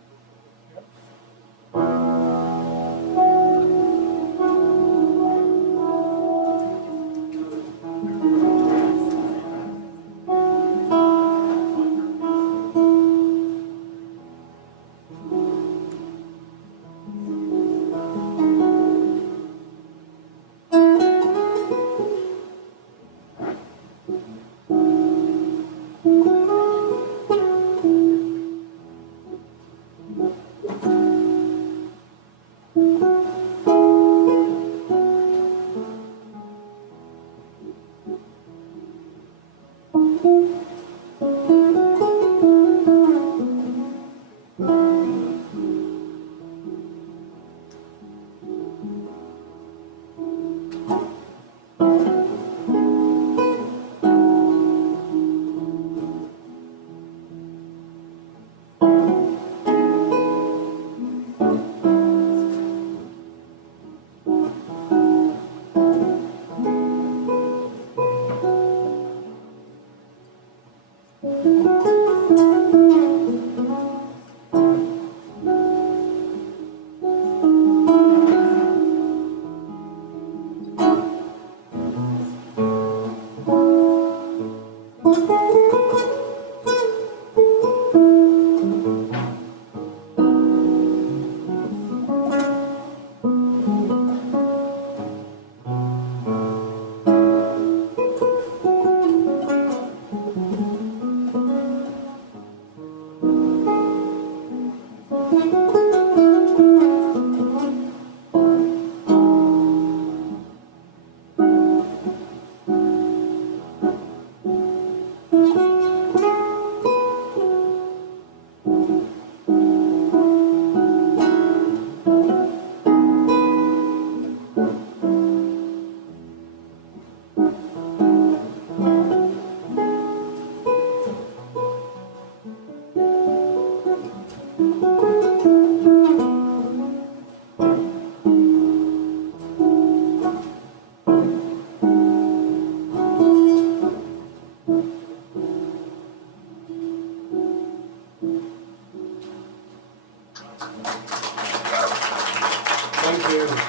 Thank you. Thank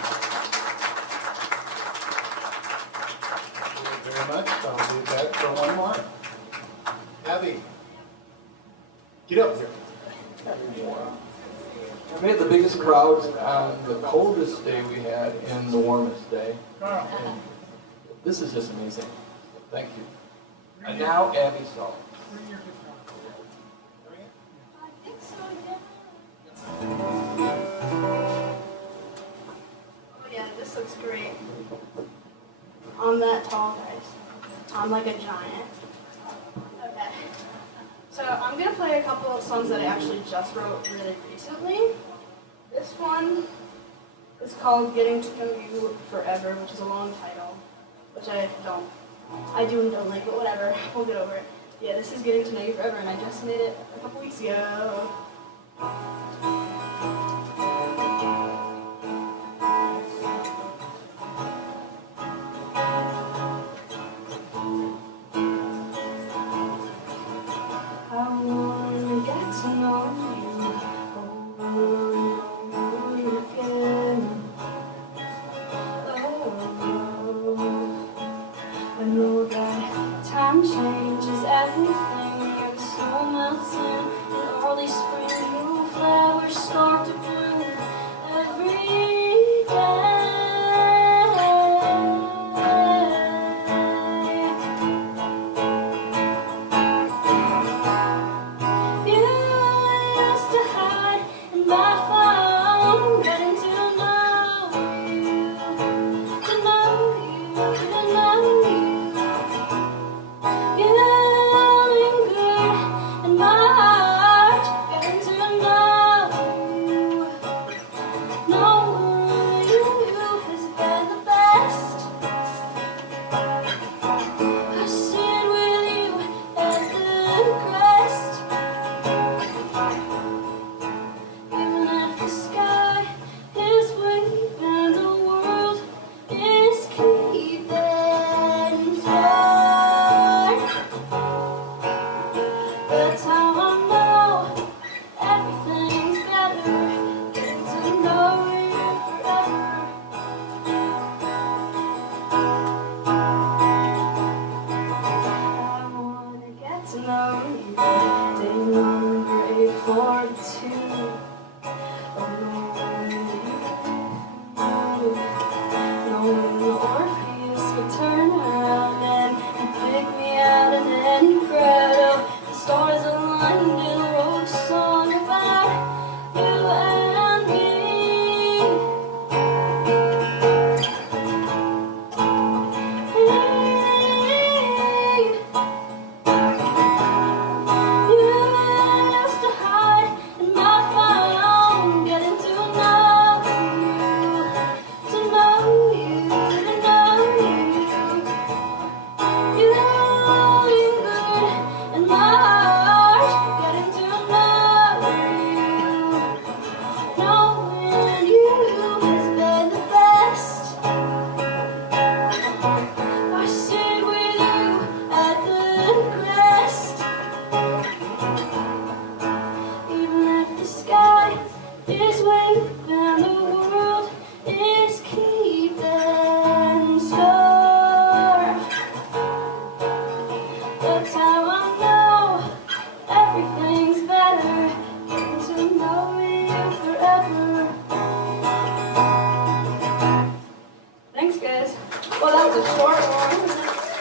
you very much. I'll do that for one more. Abby, get up here. We had the biggest crowds on the coldest day we had and the warmest day. And this is just amazing. Thank you. And now Abby Salt. I think so, yeah. Oh yeah, this looks great. I'm that tall, guys. I'm like a giant. Okay. So I'm gonna play a couple of songs that I actually just wrote really recently. This one is called Getting to Know You Forever, which is a long title, which I do and don't like, but whatever, we'll get over it. Yeah, this is Getting to Know You Forever, and I just made it a couple weeks ago. I wanna get to know you over and over again. Oh, I know that time changes everything. You're the snow melts in early spring, new flowers start to bloom every day. You used to hide in my phone, getting to know you, to know you, to know you. You linger in my heart, getting to know you. Knowing you has been the best. I sit with you at the crest. Even if the sky is weak and the world is keeping score, that's how I know everything's better. Getting to know you forever. I wanna get to know you. Day number 842. Knowing Orpheus would turn around and pick me out in any crowd. The stars aligned and wrote a song about you and me. You used to hide in my phone, getting to know you, to know you, to know you. You lingered in my heart, getting to know you. Knowing you has been the best. I sit with you at the crest. Even if the sky is weak and the world is keeping score, that's how I know everything's better. Getting to know you forever. Thanks, guys. Well, that was a short one.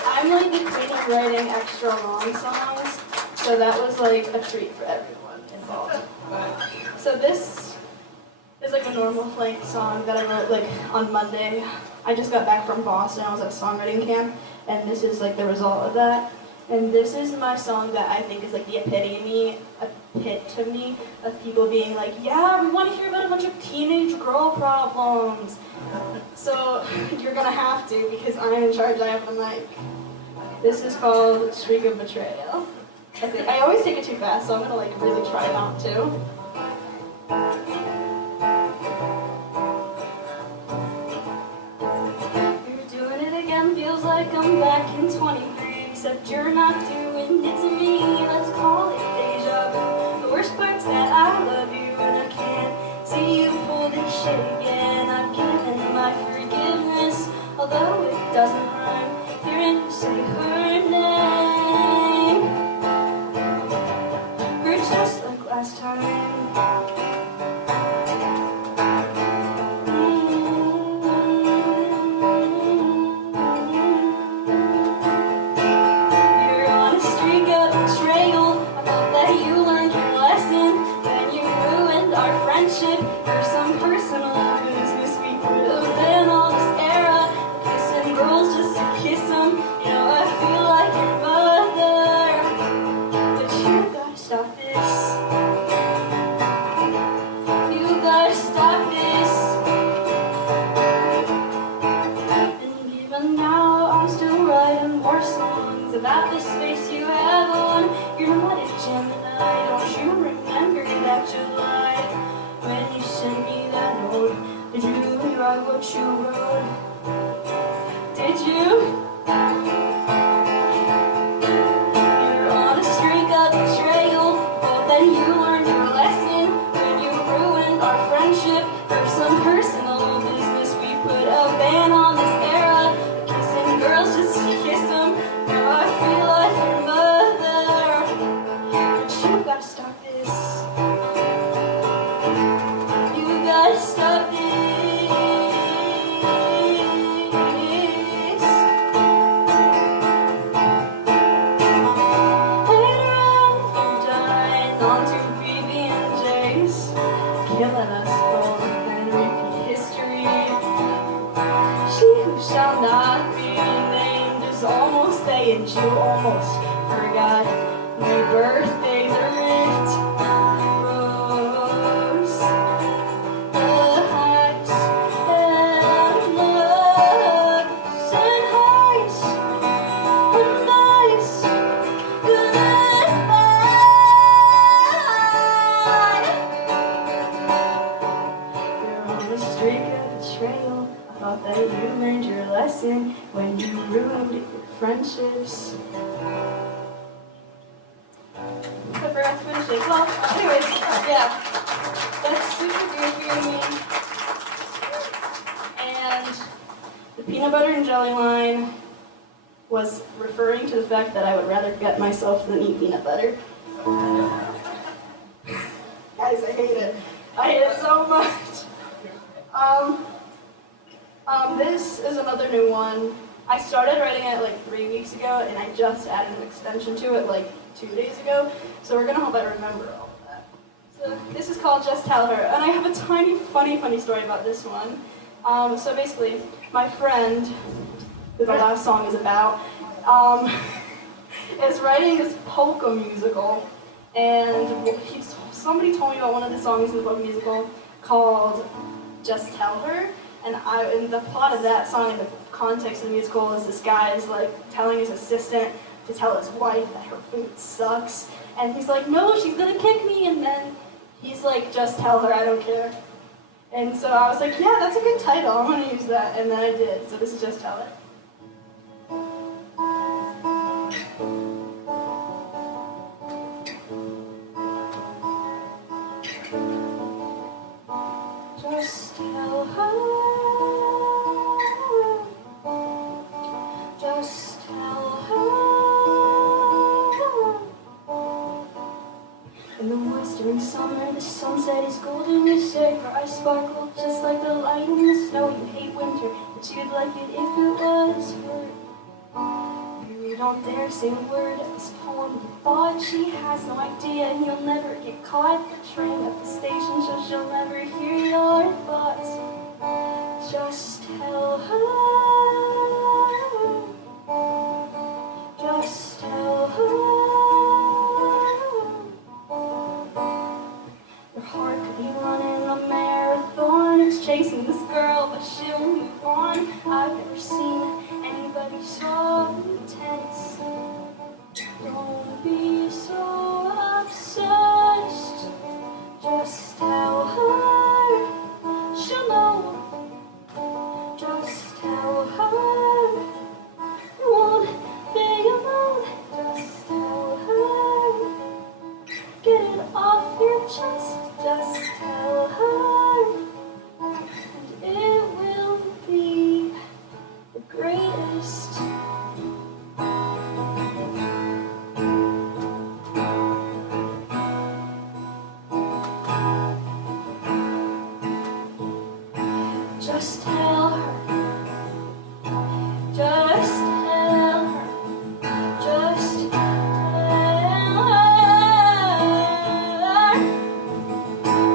I'm like the queen of writing extra long songs, so that was like a treat for everyone involved. So this is like a normal length song that I wrote like on Monday. I just got back from Boston. I was at a songwriting camp, and this is like the result of that. And this is my song that I think is like the epitome of people being like, yeah, we want to hear about a bunch of teenage girl problems. So you're gonna have to, because I'm in charge. I have the mic. This is called Shriek of Betrayal. I always take it too fast, so I'm gonna like really try not to. You're doing it again, feels like I'm back in 23, except you're not doing it to me. Let's call it deja vu. The worst part's that I love you and I can't see you pull this shit again. I've given my forgiveness, although it doesn't rhyme. Hearing you say her name hurts just like last time. You're on a streak of betrayal. I thought that you learned your lesson, then you ruined our friendship for some personal business. We could have been all this era, kissing girls just to kiss them. You know, I feel like your mother, but you gotta stop this. You gotta stop this. And even now, I'm still writing more songs about this face you have on. You're not a Gemini, don't you remember that July when you sent me that note? Did you rewrite what you wrote? Did you? You're on a streak of betrayal, but then you learned your lesson when you ruined our friendship for some personal business. We put a ban on this era, kissing girls just to kiss them. Now I feel like your mother. away and you almost forgot my birthday's a rift. Rose, the highs and lows and highs and lows. Goodbye. You're on the streak of betrayal. I thought that you learned your lesson when you ruined your friendships. I forgot to finish it. Well, anyways, yeah. That's super goofy of me. And the peanut butter and jelly line was referring to the fact that I would rather gut myself than eat peanut butter. Guys, I hate it. I hate it so much. This is another new one. I started writing it like 3 weeks ago, and I just added an extension to it like 2 days ago. So we're gonna hope I remember all of that. So this is called Just Tell Her, and I have a tiny, funny story about this one. So basically, my friend, who the last song is about, is writing this polka musical, and somebody told me about one of the songs in the polka musical called Just Tell Her. And the plot of that song, in the context of the musical, is this guy is like telling his assistant to tell his wife that her food sucks. And he's like, no, she's gonna kick me. And then he's like, just tell her, I don't care. And so I was like, yeah, that's a good title, I'm gonna use that. And then I did, so this is Just Tell Her. Just tell her. Just tell her. In the western summer, the sunset is golden. You say her eyes sparkle just like the light in the snow. You hate winter, but you'd like it if it was her. You don't dare say a word at this poem. You thought she has no idea. You'll never get caught at the train at the station, so she'll never hear your thoughts. Just tell her. Just tell her. Your heart could be running a marathon. It's chasing this girl, but she'll move on. I've never seen anybody so intense. Don't be so obsessed. Just tell her. She'll know. Just tell her. You won't be alone. Just tell her. Get it off your chest. Just tell her. And it will be the greatest. Just tell her. Just tell her. Just tell her.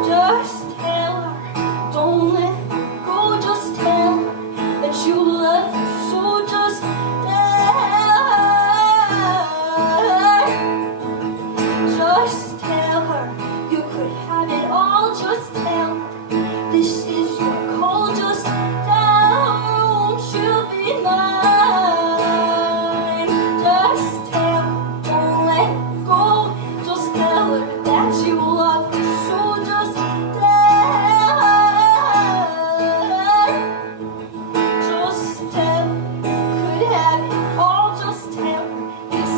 Just tell her. Don't let go. Just tell her that you love her. So just tell her. Just tell her you could have it all. Just tell her this is your call. Just tell her, won't you be mine? Just tell her, don't let go. Just tell her that you love her. So just tell her. Just tell her you could have it all. Just tell her this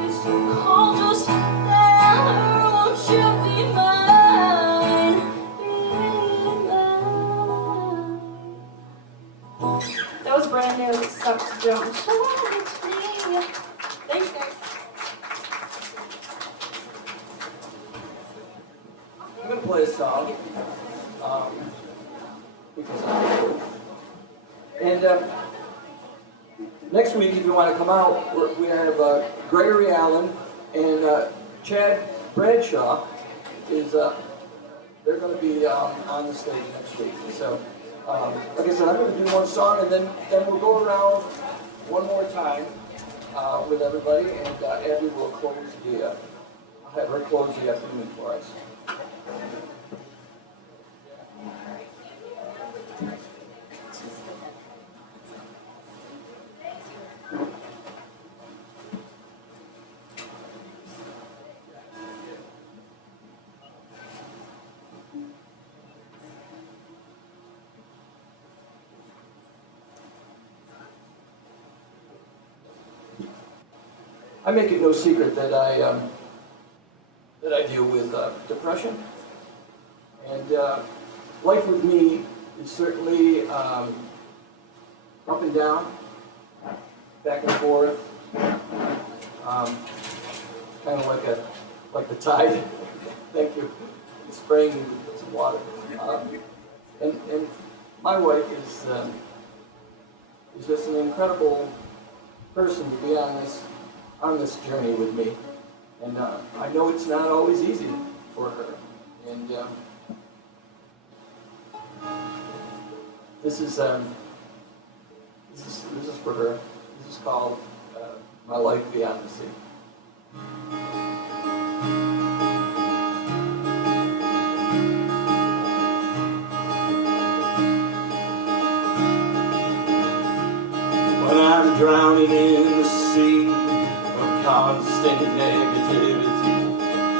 is your call. Just tell her, won't you be mine? Be mine. That was brand new. It sucks, Jones. Thanks, guys. I'm gonna play a song. Because I'm bored. And next week, if you want to come out, we have Gregory Allen and Chad Bradshaw is they're going to be on the stage next week. So, like I said, I'm going to do one song, and then we'll go around one more time, with everybody, and Abby will close the, have her close the afternoon for us. I make it no secret that I deal with depression, and life with me is certainly up and down, back and forth, kind of like the tide. Thank you. Spraying some water, and my wife is just an incredible person to be on this journey with me, and I know it's not always easy for her, and this is for her. This is called My Life Beyond the Sea. When I'm drowning in the sea of constant negativity,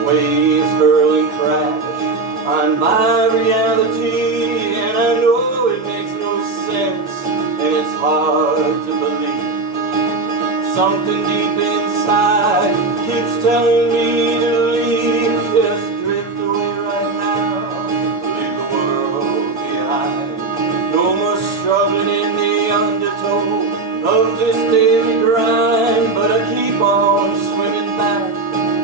waves hurling crash on my reality, and I know it makes no sense, and it's hard to believe. Something deep inside keeps telling me to leave, just drift away right now, leave the world behind. No more struggling in the undertow of this daily grind, but I keep on swimming back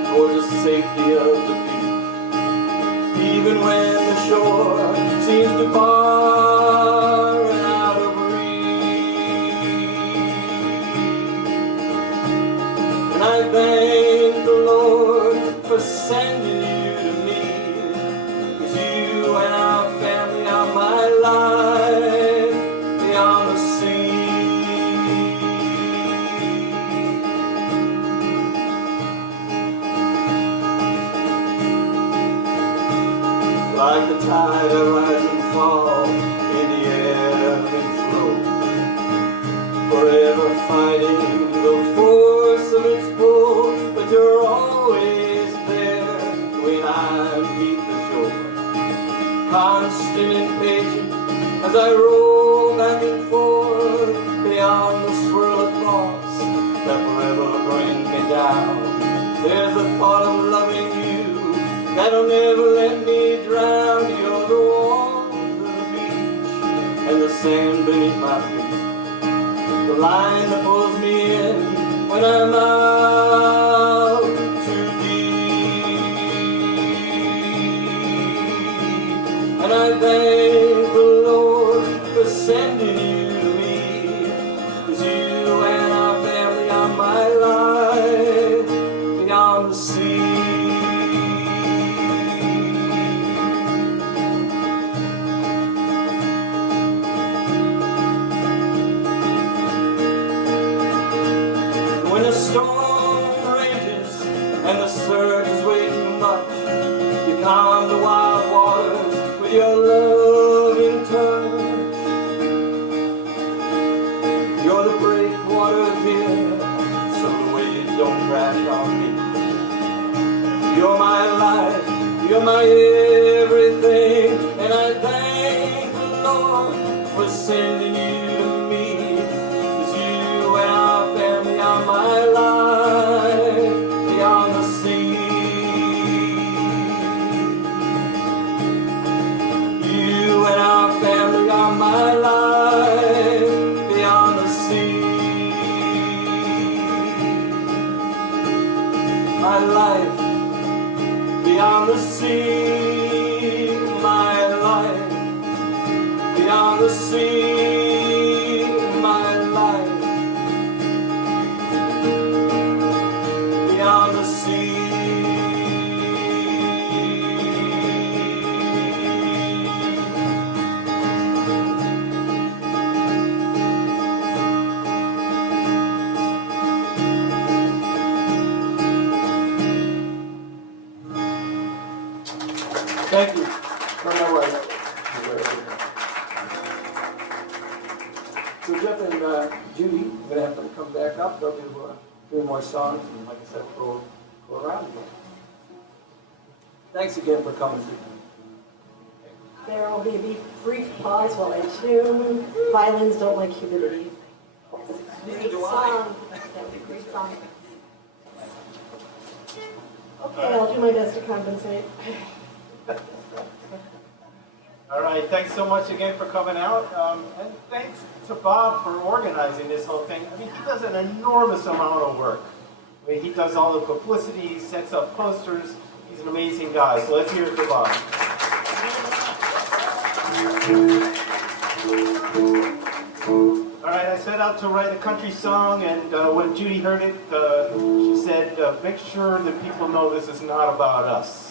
towards the safety of the beach, even when the shore seems too far and out of reach. And I thank the Lord for sending you to me, 'cause you and our family are my life beyond the sea. Like the tide I rise and fall in the ebb and flow, forever fighting the force of its pull, but you're always there when I'm beneath the shore, constant and patient as I roll back and forth beyond the swirl of thoughts that forever bring me down. There's the thought of loving you that'll never let me drown. You're the warmth of the beach and the sand beneath my feet, the line that pulls me in when I'm out too deep. And I thank the Lord for sending you to me, 'cause you and our family are my life beyond the sea. When the storm rages and the surge is way too much, you calm the wild waters with your loving touch. You're the breakwater here, so the waves don't crash on me. You're my life, you're my everything, and I thank the Lord for sending you to me, 'cause you and our family are my life beyond the sea. You and our family are my life beyond the sea. My life beyond the sea, my life beyond the sea, my life beyond the sea. Thank you. From my wife. So Jeff and Judy, I'm going to have them come back up. They'll do 3 more songs, and like I said, we'll go around again. Thanks again for coming. There will be a brief pause while I tune. Violins don't like humidity. Great song. That would be a great song. Okay, I'll do my best to compensate. All right, thanks so much again for coming out. And thanks to Bob for organizing this whole thing. I mean, he does an enormous amount of work. I mean, he does all the publicity, he sets up posters. He's an amazing guy. So let's hear it for Bob. All right, I set out to write a country song, and when Judy heard it, she said, make sure that people know this is not about us.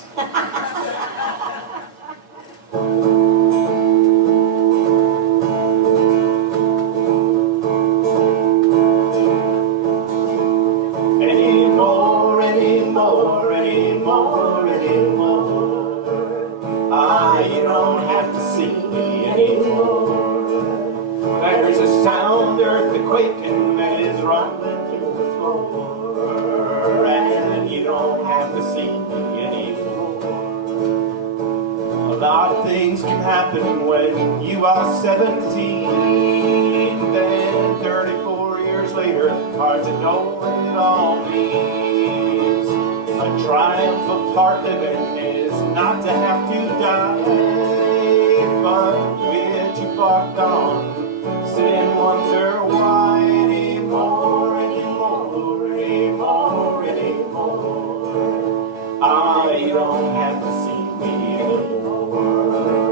You don't have to see me anymore. There's a sound, earth quaking that is rumbling through the floor, and you don't have to see me anymore. A lot of things can happen when you are 17, then 34 years later, hard to know what it all means. A triumph of hard living is not to have to die, but we're too far gone, sit and wonder why anymore. You don't have to see me anymore.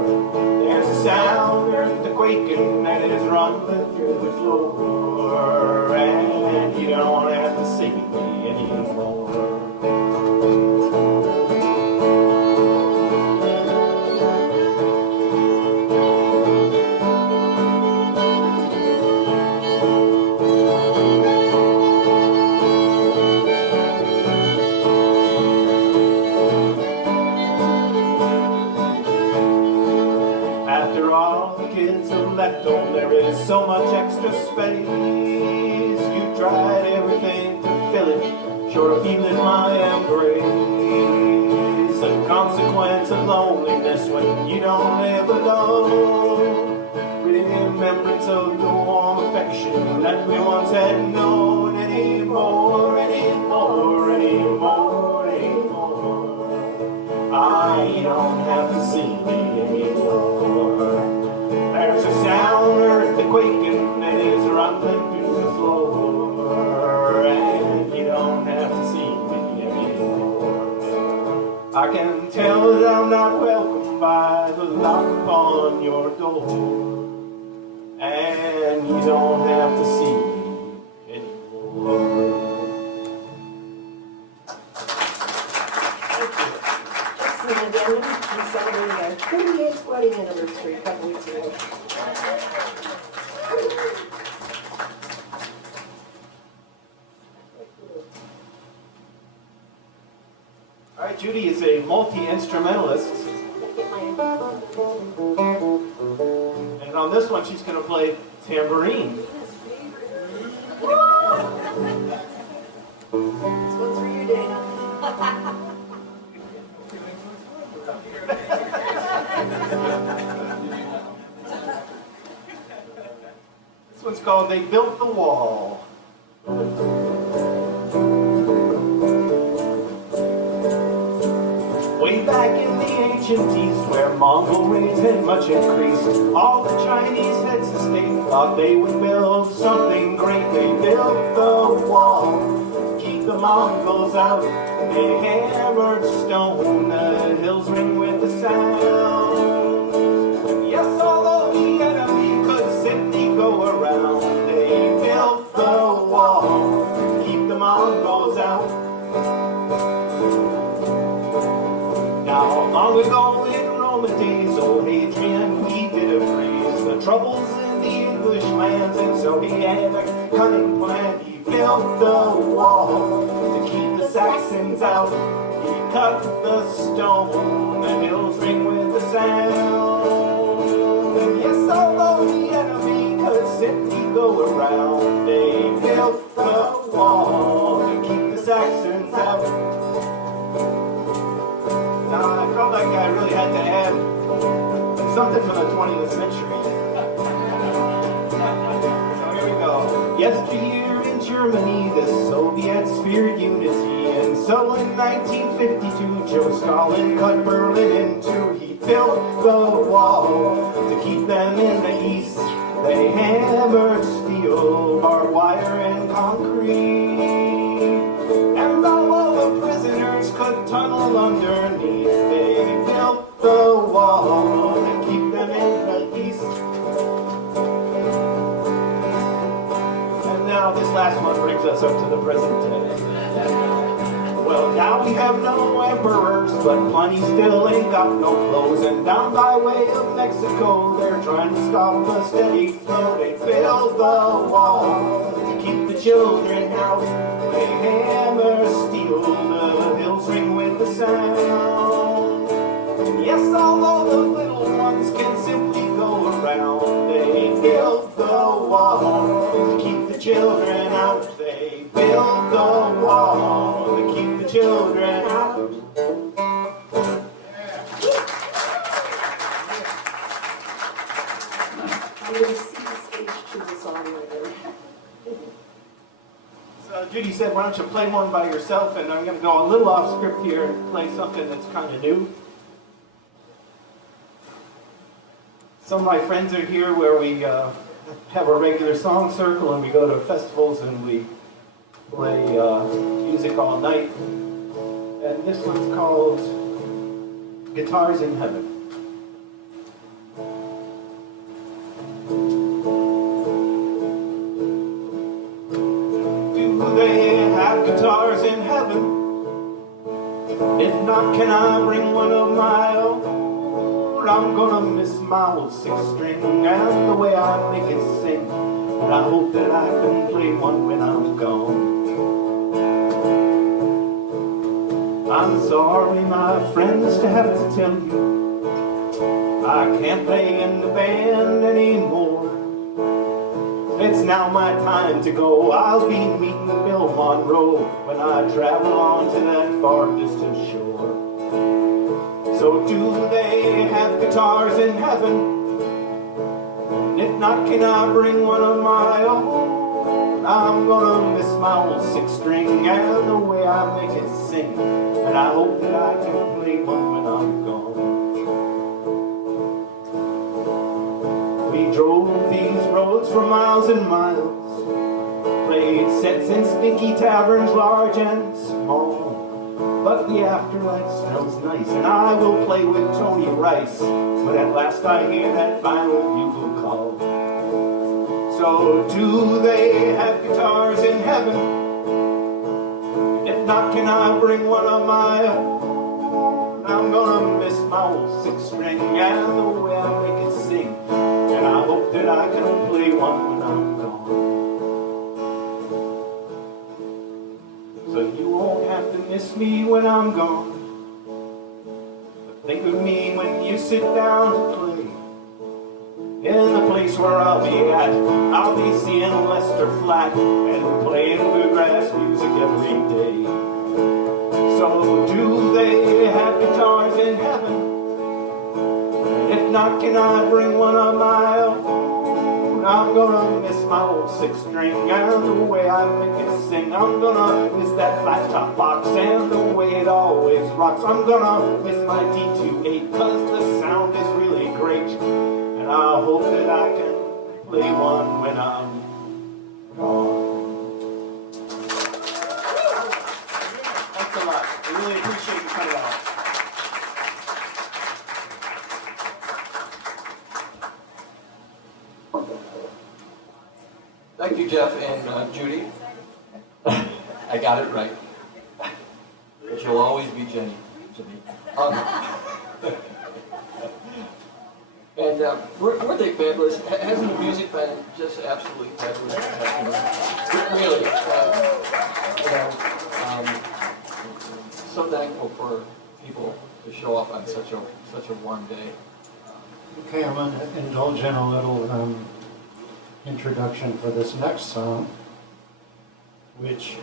There's a sound, earth quaking that is rumbling through the floor, and you don't have to see me anymore. Left on, there is so much extra space. You tried everything to fill it, short of feeling my embrace. The consequence of loneliness when you don't live alone. Remembrance of the warm affection that we once had known. Anymore. You don't have to see me anymore. There's a sound, earth quaking that is rumbling through the floor, and you don't have to see me anymore. I can tell that I'm not welcome by the lock upon your door, and you don't have to see me anymore. Excellent again. We celebrated our 38th wedding anniversary a couple weeks ago. All right, Judy is a multi-instrumentalist, and on this one she's going to play tambourine. This one's for you, Dana. This one's called They Built the Wall. Way back in the ancient East, where Mongol raids had much increased, all the Chinese heads of state thought they would build something great. They built the wall, keep the Mongols out. They hammered stone, the hills ring with the sound. Yes, although the enemy could simply go around, they built the wall, keep the Mongols out. Now, long ago in Roman days, old Hadrian, he did a freeze the troubles in the English lands, and so he had a cunning plan. He built the wall to keep the Saxons out. He cut the stone, the hills ring with the sound. And yes, although the enemy could simply go around, they built the wall to keep the Saxons out. Now, I felt like I really had to add something from the 20th century. So here we go. Yesteryear in Germany, the Soviets feared unity. And so in 1952, Joe Stalin cut Berlin in two. He built the wall to keep them in the east. They hammered steel, barbed wire, and concrete. And although the prisoners could tunnel underneath, they built the wall to keep them in the east. And now this last one brings us up to the present day. Well, now we have no emperors, but plenty still ain't got no clothes. And down by way of Mexico, they're trying to stop the steady flow. They build the wall to keep the children out. They hammer steel, the hills ring with the sound. And yes, although the little ones can simply go around, they build the wall to keep the children out. They build the wall to keep the children out. I'm going to see the stage to the songwriter. So Judy said, why don't you play one by yourself? And I'm going to go a little off script here and play something that's kind of new. Some of my friends are here where we have a regular song circle, and we go to festivals and we play music all night. And this one's called Guitars in Heaven. Do they have guitars in heaven? If not, can I bring one of my own? I'm gonna miss my old six-string and the way I make it sing. And I hope that I can play one when I'm gone. I'm sorry, my friends, to have to tell you I can't play in the band anymore. It's now my time to go. I'll be meeting Bill Monroe when I travel on to that far distant shore. So do they have guitars in heaven? If not, can I bring one of my own? I'm gonna miss my old six-string and the way I make it sing. And I hope that I can play one when I'm gone. We drove these roads for miles and miles, played sets in stinky taverns large and small. But the afterlife smells nice, and I will play with Tony Rice when at last I hear that final bugle call. So do they have guitars in heaven? If not, can I bring one of my own? I'm gonna miss my old six-string and the way I make it sing. And I hope that I can play one when I'm gone. So you won't have to miss me when I'm gone. But think of me when you sit down to play. In the place where I'll be at, I'll be seeing Lester Flatt and playing bluegrass music every day. So do they have guitars in heaven? If not, can I bring one of my own? I'm gonna miss my old six-string and the way I make it sing. I'm gonna miss that flat-top box and the way it always rocks. I'm gonna miss my D28 cause the sound is really great. And I hope that I can play one when I'm gone. Thanks a lot. I really appreciate you coming out. Thank you, Jeff and Judy. I got it right. But you'll always be Jenny to me. And weren't they fabulous? Hasn't the music been just absolutely fabulous? Really. So thankful for people to show up on such a warm day. Okay, I'm going to indulge in a little introduction for this next song, which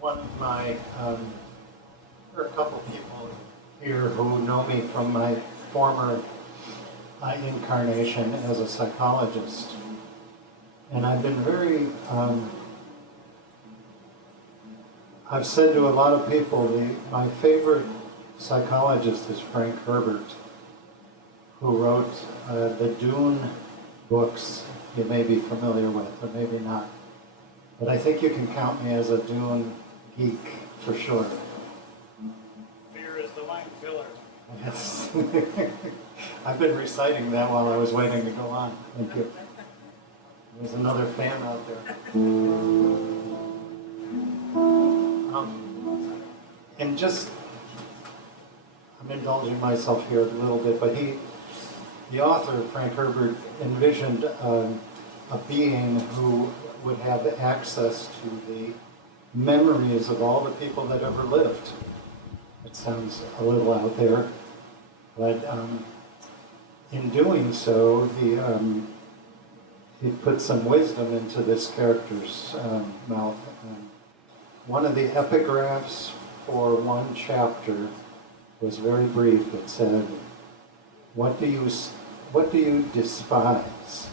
one of my, there are a couple people here who know me from my former incarnation as a psychologist. And I've been very, I've said to a lot of people, my favorite psychologist is Frank Herbert, who wrote the Dune books you may be familiar with, or maybe not. But I think you can count me as a Dune geek for sure. Fear is the line killer. Yes. I've been reciting that while I was waiting to go on. Thank you. There's another fan out there. And just, I'm indulging myself here a little bit, but the author, Frank Herbert, envisioned a being who would have access to the memories of all the people that ever lived. It sounds a little out there, but in doing so, he put some wisdom into this character's mouth. One of the epigraphs for one chapter was very brief. It said, what do you despise?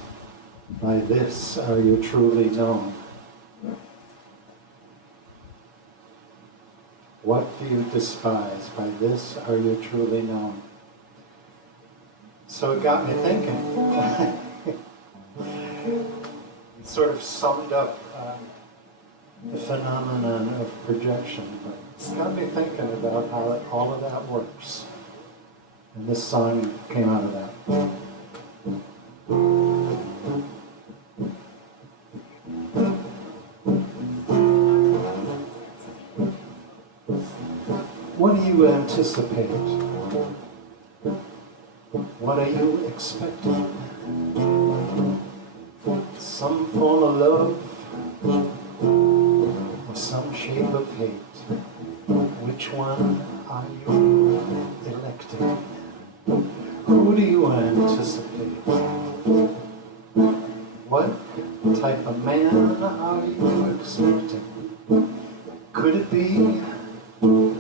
By this are you truly known. What do you despise? By this are you truly known. So it got me thinking. It sort of summed up the phenomenon of projection, but it got me thinking about how all of that works. And this song came out of that. What do you anticipate? What are you expecting? Some form of love or some shape of hate? Which one are you electing? Who do you anticipate? What type of man are you expecting? Could it be an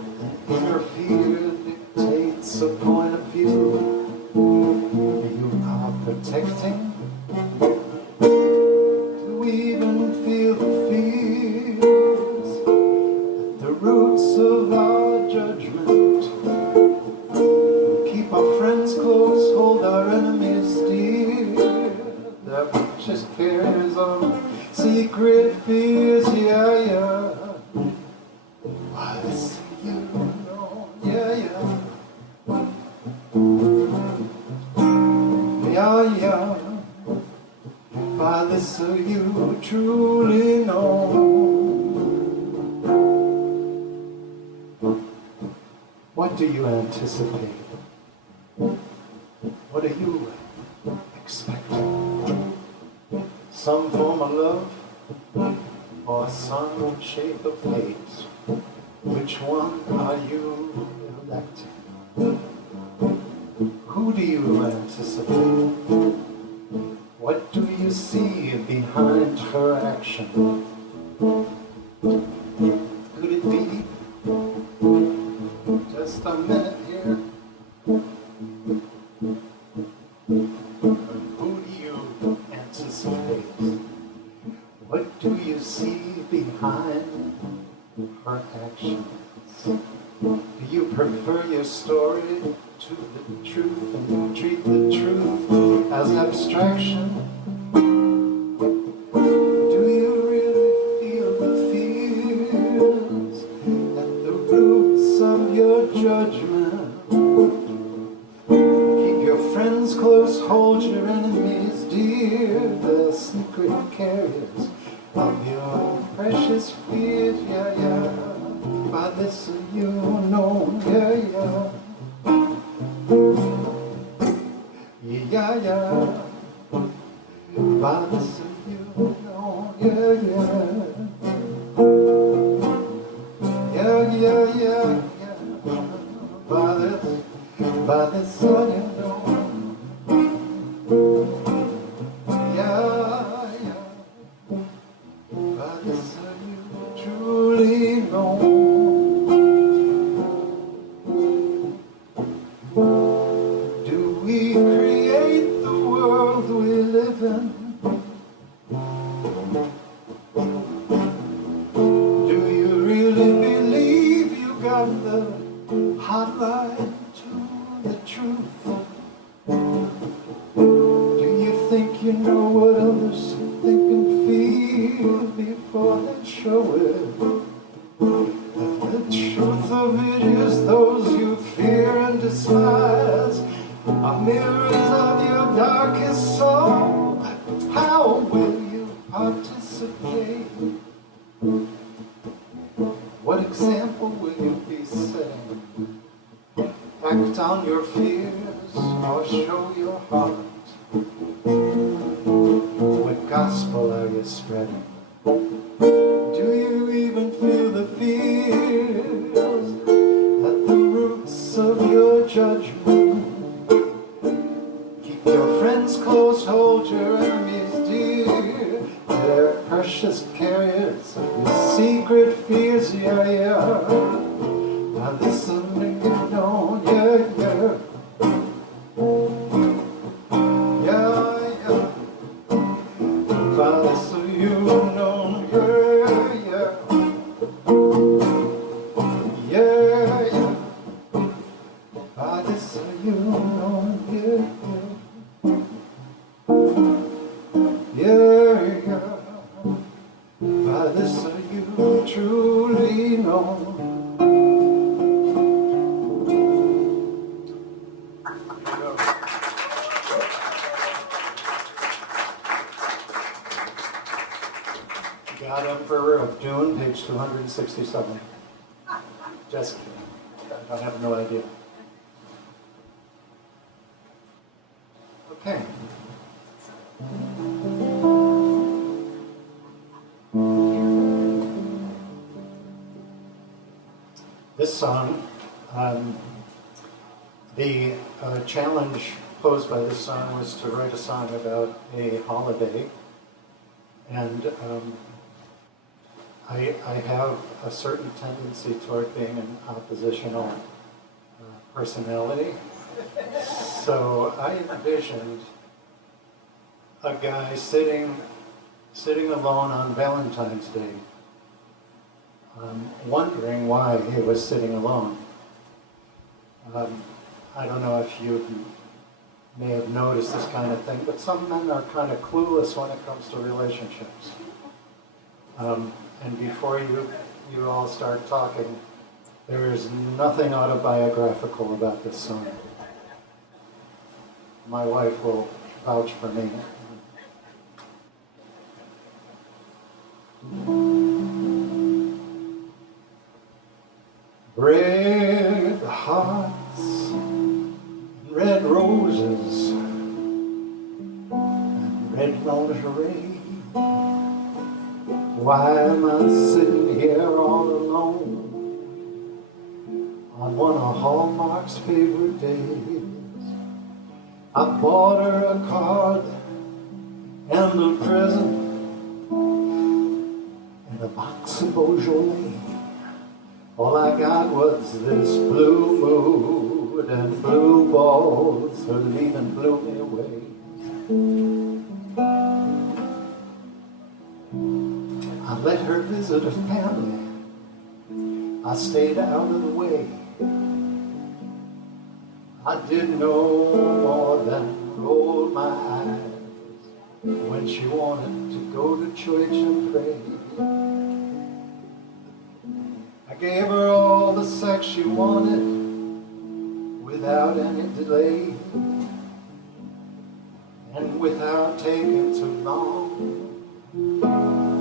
inner fear dictates a point of view you are protecting? Do we even feel the fears at the roots of our judgment? Keep our friends close, hold our enemies dear. That just carries on secret fears, yeah, yeah. Why this you know, yeah, yeah. Yeah, yeah. By this you truly know. What do you anticipate? What are you expecting? Some form of love or some shape of hate? Which one are you electing? Who do you anticipate? What do you see behind her action? Could it be just a minute here? Who do you anticipate? What do you see behind her actions? Do you prefer your story to the truth and treat the truth as abstraction? Do you really feel the fears at the roots of your judgment? Keep your friends close, hold your enemies dear. The secret carriers of your precious fears, yeah, yeah. By this you know, yeah, yeah. Yeah, yeah. By this you know, yeah, yeah. Do you really believe you got the hotline to the truth? Do you think you know what others think and feel before they show it? The truth of it is those you fear and despise are mirrors of your darkest soul. How will you participate? What example will you be setting? Act on your fears or show your heart? What gospel are you spreading? Do you even feel the fears at the roots of your judgment? Keep your friends close, hold your enemies dear. They're precious carriers of your secret fears, yeah, yeah. Now listen, you know, yeah, yeah. Yeah, yeah. Now listen, you know, yeah, yeah. Yeah, yeah. Now listen, you know, yeah, yeah. Yeah, yeah. By this you truly know. God Emperor of Dune, page 267. Just kidding. I have no idea. Okay. This song, the challenge posed by this song was to write a song about a holiday, and I have a certain tendency toward being an oppositional personality, so I envisioned a guy sitting alone on Valentine's Day, wondering why he was sitting alone. I don't know if you may have noticed this kind of thing, but some men are kind of clueless when it comes to relationships. And before you all start talking, there is nothing autobiographical about this song. My wife will vouch for me. Red hearts, red roses, and red lingerie. Why am I sitting here all alone on one of Hallmark's favorite days? I bought her a card and a present and a box of Beaujolais. All I got was this blue mood and blue balls. Her leaving blew me away. I let her visit her family. I stayed out of the way. I did no more than roll my eyes when she wanted to go to church and pray. I gave her all the sex she wanted without any delay and without taking too long,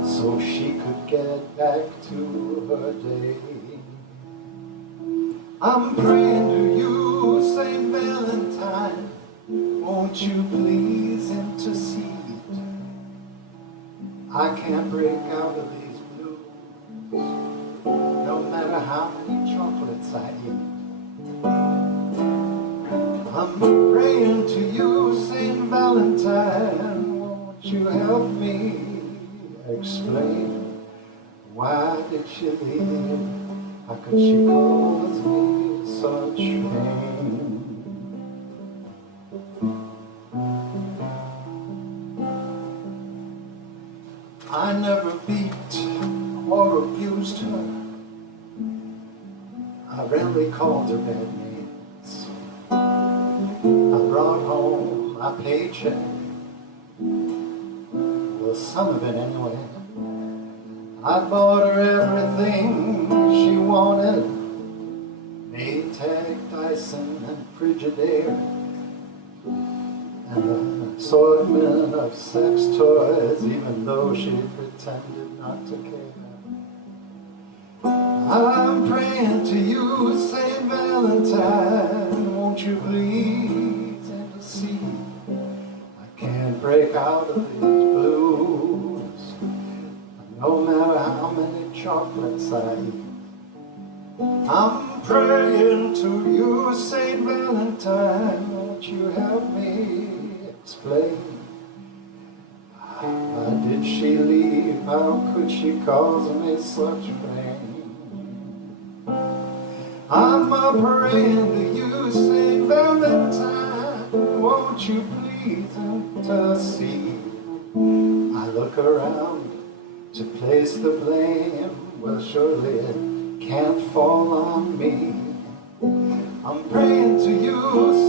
so she could get back to her day. I'm praying to you, Saint Valentine, won't you please intercede? I can't break out of these blues, no matter how many chocolates I eat. I'm praying to you, Saint Valentine, won't you help me explain why did she leave? How could she cause me such pain? I never beat or abused her. I rarely called her bad names. I brought home my paycheck, well, some of it anyway. I bought her everything she wanted, Maytag, Dyson, and Frigidaire, and an assortment of sex toys, even though she pretended not to care. I'm praying to you, St. Valentine, won't you please intercede? I can't break out of these blues, no matter how many chocolates I eat. I'm praying to you, St. Valentine, won't you help me explain? Why did she leave? How could she cause me such pain? I'm praying to you, St. Valentine, won't you please intercede? I look around to place the blame, well, surely it can't fall on me. I'm praying to you,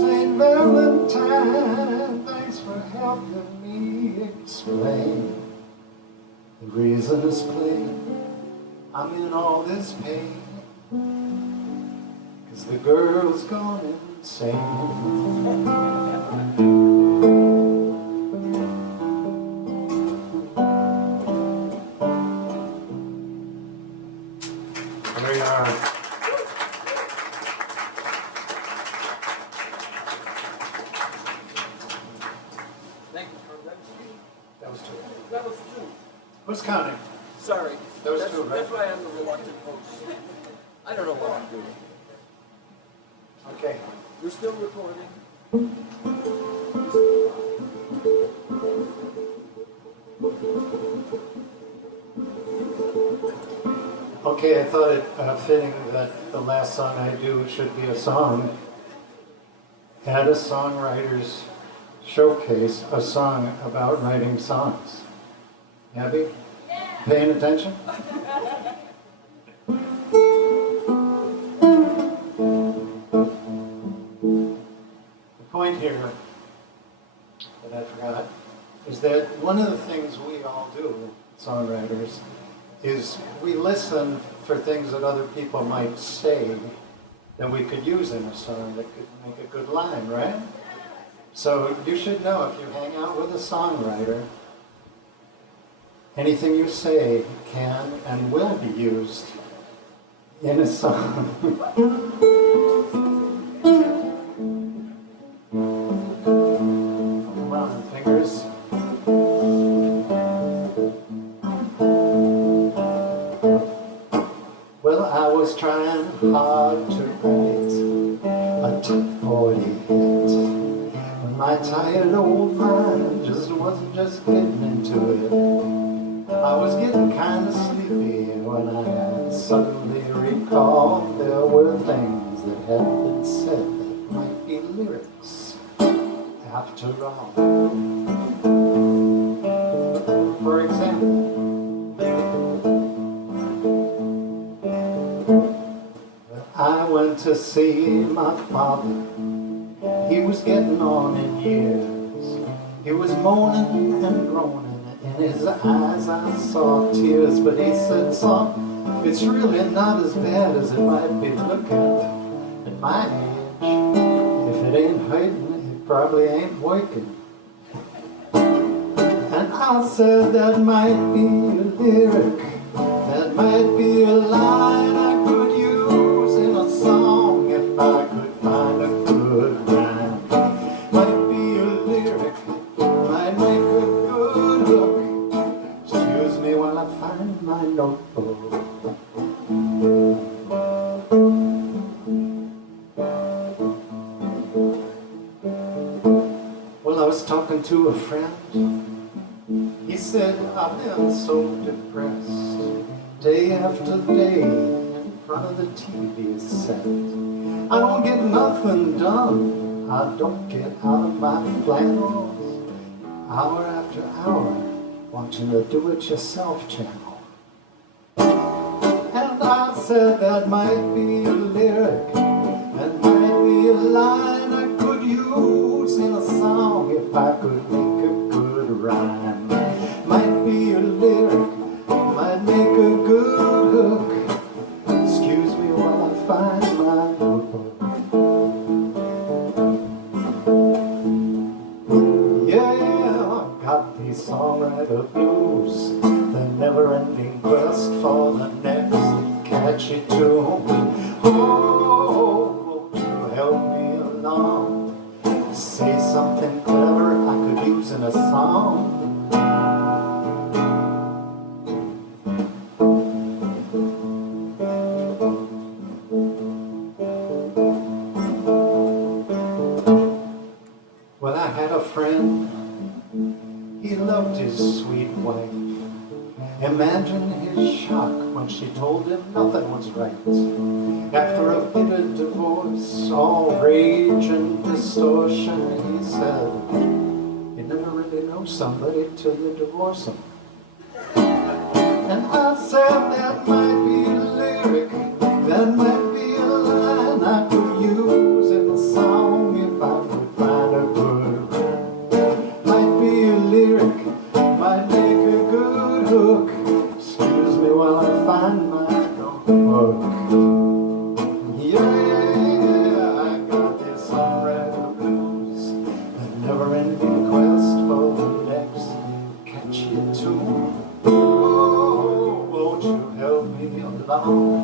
St. Valentine, thanks for helping me explain. The reason is plain, I'm in all this pain, 'cause the girl's gone insane. There you are. Thank you, Karl. That was two. That was two. Who's counting? Sorry. That was That's- two, right? That's why I'm the reluctant host. I don't know what I'm doing. Okay. We're still recording. Okay, I thought it fitting that the last song I do should be a song at a songwriter's showcase, a song about writing songs. Abby? Paying attention? The point here that I forgot is that one of the things we all do, songwriters, is we listen for things that other people might say that we could use in a song that could make a good line, right? So you should know, if you hang out with a songwriter, anything you say can and will be used in a song. Come on, fingers. Well, I was trying hard to write a top 40 hit, when my tired old mind wasn't just getting into it. I was getting kind of sleepy when I suddenly recalled there were things that had been said that might be lyrics after all. For example, I went to see my father. He was getting on in years. He was moaning and groaning. In his eyes I saw tears. But he said, "Son, it's really not as bad as it might be looking. At my age, if it ain't hurting, it probably ain't working." And I said, "That might be a lyric. That might be a line I could use in a song if I could find a good rhyme. Might be a lyric, might make a good hook. Excuse me while I find my notebook." Well, I was talking to a friend. He said, "I've been so depressed, day after day in front of the TV set. I don't get nothing done. I don't get out of my flannels. Hour after hour, watching the do-it-yourself channel. And I said that might be a lyric, and might be a line I could use in a song if I could make a good rhyme. Might be a lyric, might make a good hook. Excuse me while I find my notebook. Yeah, I got these songwriter blues, the never-ending quest for the next catchy tune. Oh, won't you help me along? Say something clever I could use in a song. Well, I had a friend, he loved his sweet wife. Imagine his shock when she told him nothing was right. After a bitter divorce, all rage and distortion, he said, you never really know somebody till you divorce them. And I said that might be a lyric, that might be a line I could use in a song if I could find a good rhyme. Might be a lyric, might make a good hook. Excuse me while I find my notebook. Yeah, I got this songwriter blues, a never-ending quest for the next catchy tune. Oh, won't you help me along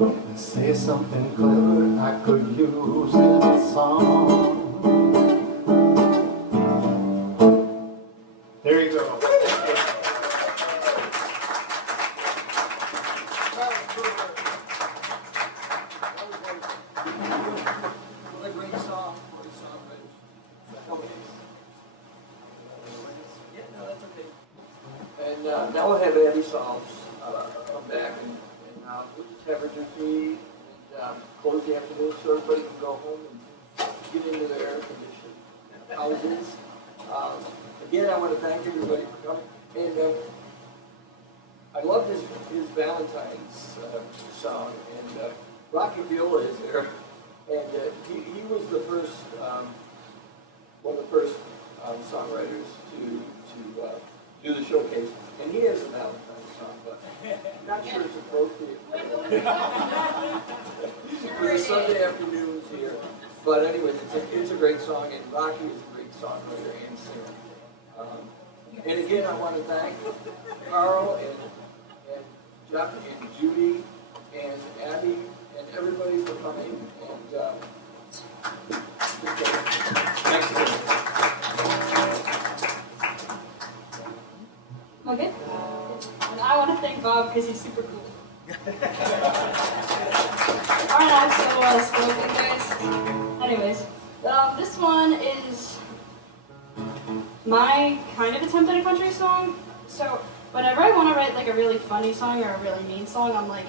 and say something clever I could use in a song? There you go. What a great song for the Songwriters. Okay. Yeah, no, that's okay. And now we'll have Abby Solves come back and we'll just have her do tea and close the afternoon so everybody can go home and get into their air-conditioned houses. Again, I want to thank everybody for coming. And I love his Valentine's song, and Rocky Viola is there, and he was the first, one of the first songwriters to do the showcase, and he has a Valentine's song, but I'm not sure it's appropriate for the Sunday afternoons here. But anyways, it's a great song, and Rocky is a great songwriter and singer. And again, I want to thank Karl and Jeff and Judy and Abby and everybody for coming. And thanks again. Okay. And I want to thank Bob because he's super cool. Aren't I so spoken, guys? Anyways, this one is my kind of attempt at a country song. So whenever I want to write like a really funny song or a really mean song, I'm like,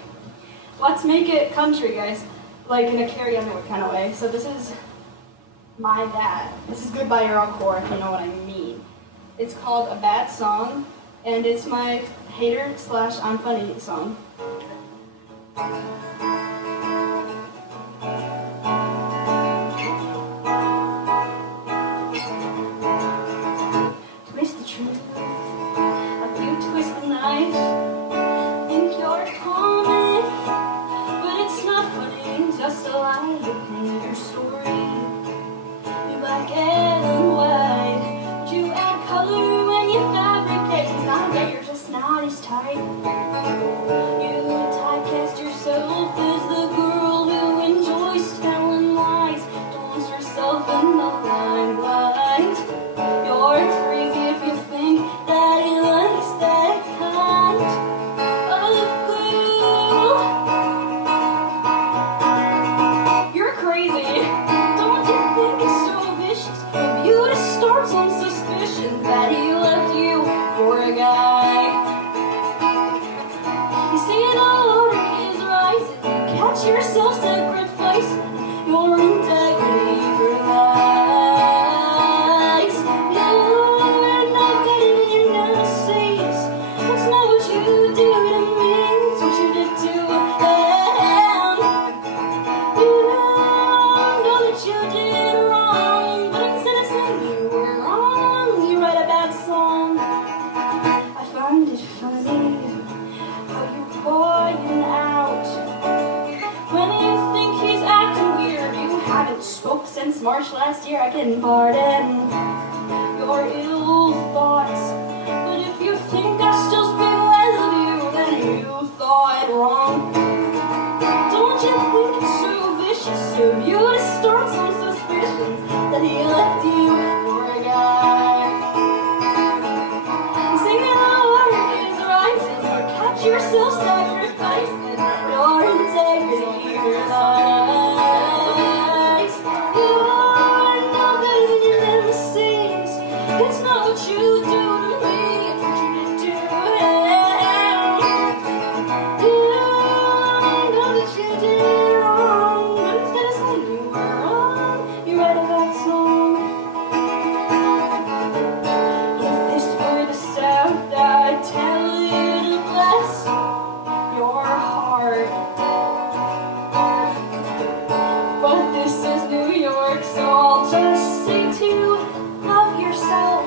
let's make it country, guys. Like in a Carrie Underwood kind of way. So this is My Dad. This is Goodbye You're All Core, if you know what I mean. It's called A Bad Song, and it's my hater/I'm funny song. Twist the truth, like you twist the knife. Think you're comic, but it's not funny. Just a lie to paint your story. You black and white, but you add color when you fabricate. It's not that you're just not his type. You typecast yourself as the girl who enjoys telling lies. Don't lose yourself in the limelight. You're crazy if you think that he likes that kind of girl. You're crazy. Don't you think it's so vicious of you to start some suspicions that he left you for a guy? You see an odor is rising. Catch yourself sacrificing your integrity for lies. No, we're not getting in, you're not saying March last year, I can pardon your ill thoughts. But if you think I still speak less of you, then you thought wrong. Don't you think it's so vicious of you to start some suspicions that he left you for a guy? Singing the water is rising, or catch yourself sacrificing your integrity for lies. You are no good when you never sings. It's not what you do to me, it's what you did to him. You know that you did wrong, but instead of saying you were wrong, you write a bad song. If this were the South, I'd tell you to bless your heart. But this is New York, so I'll just say to love yourself.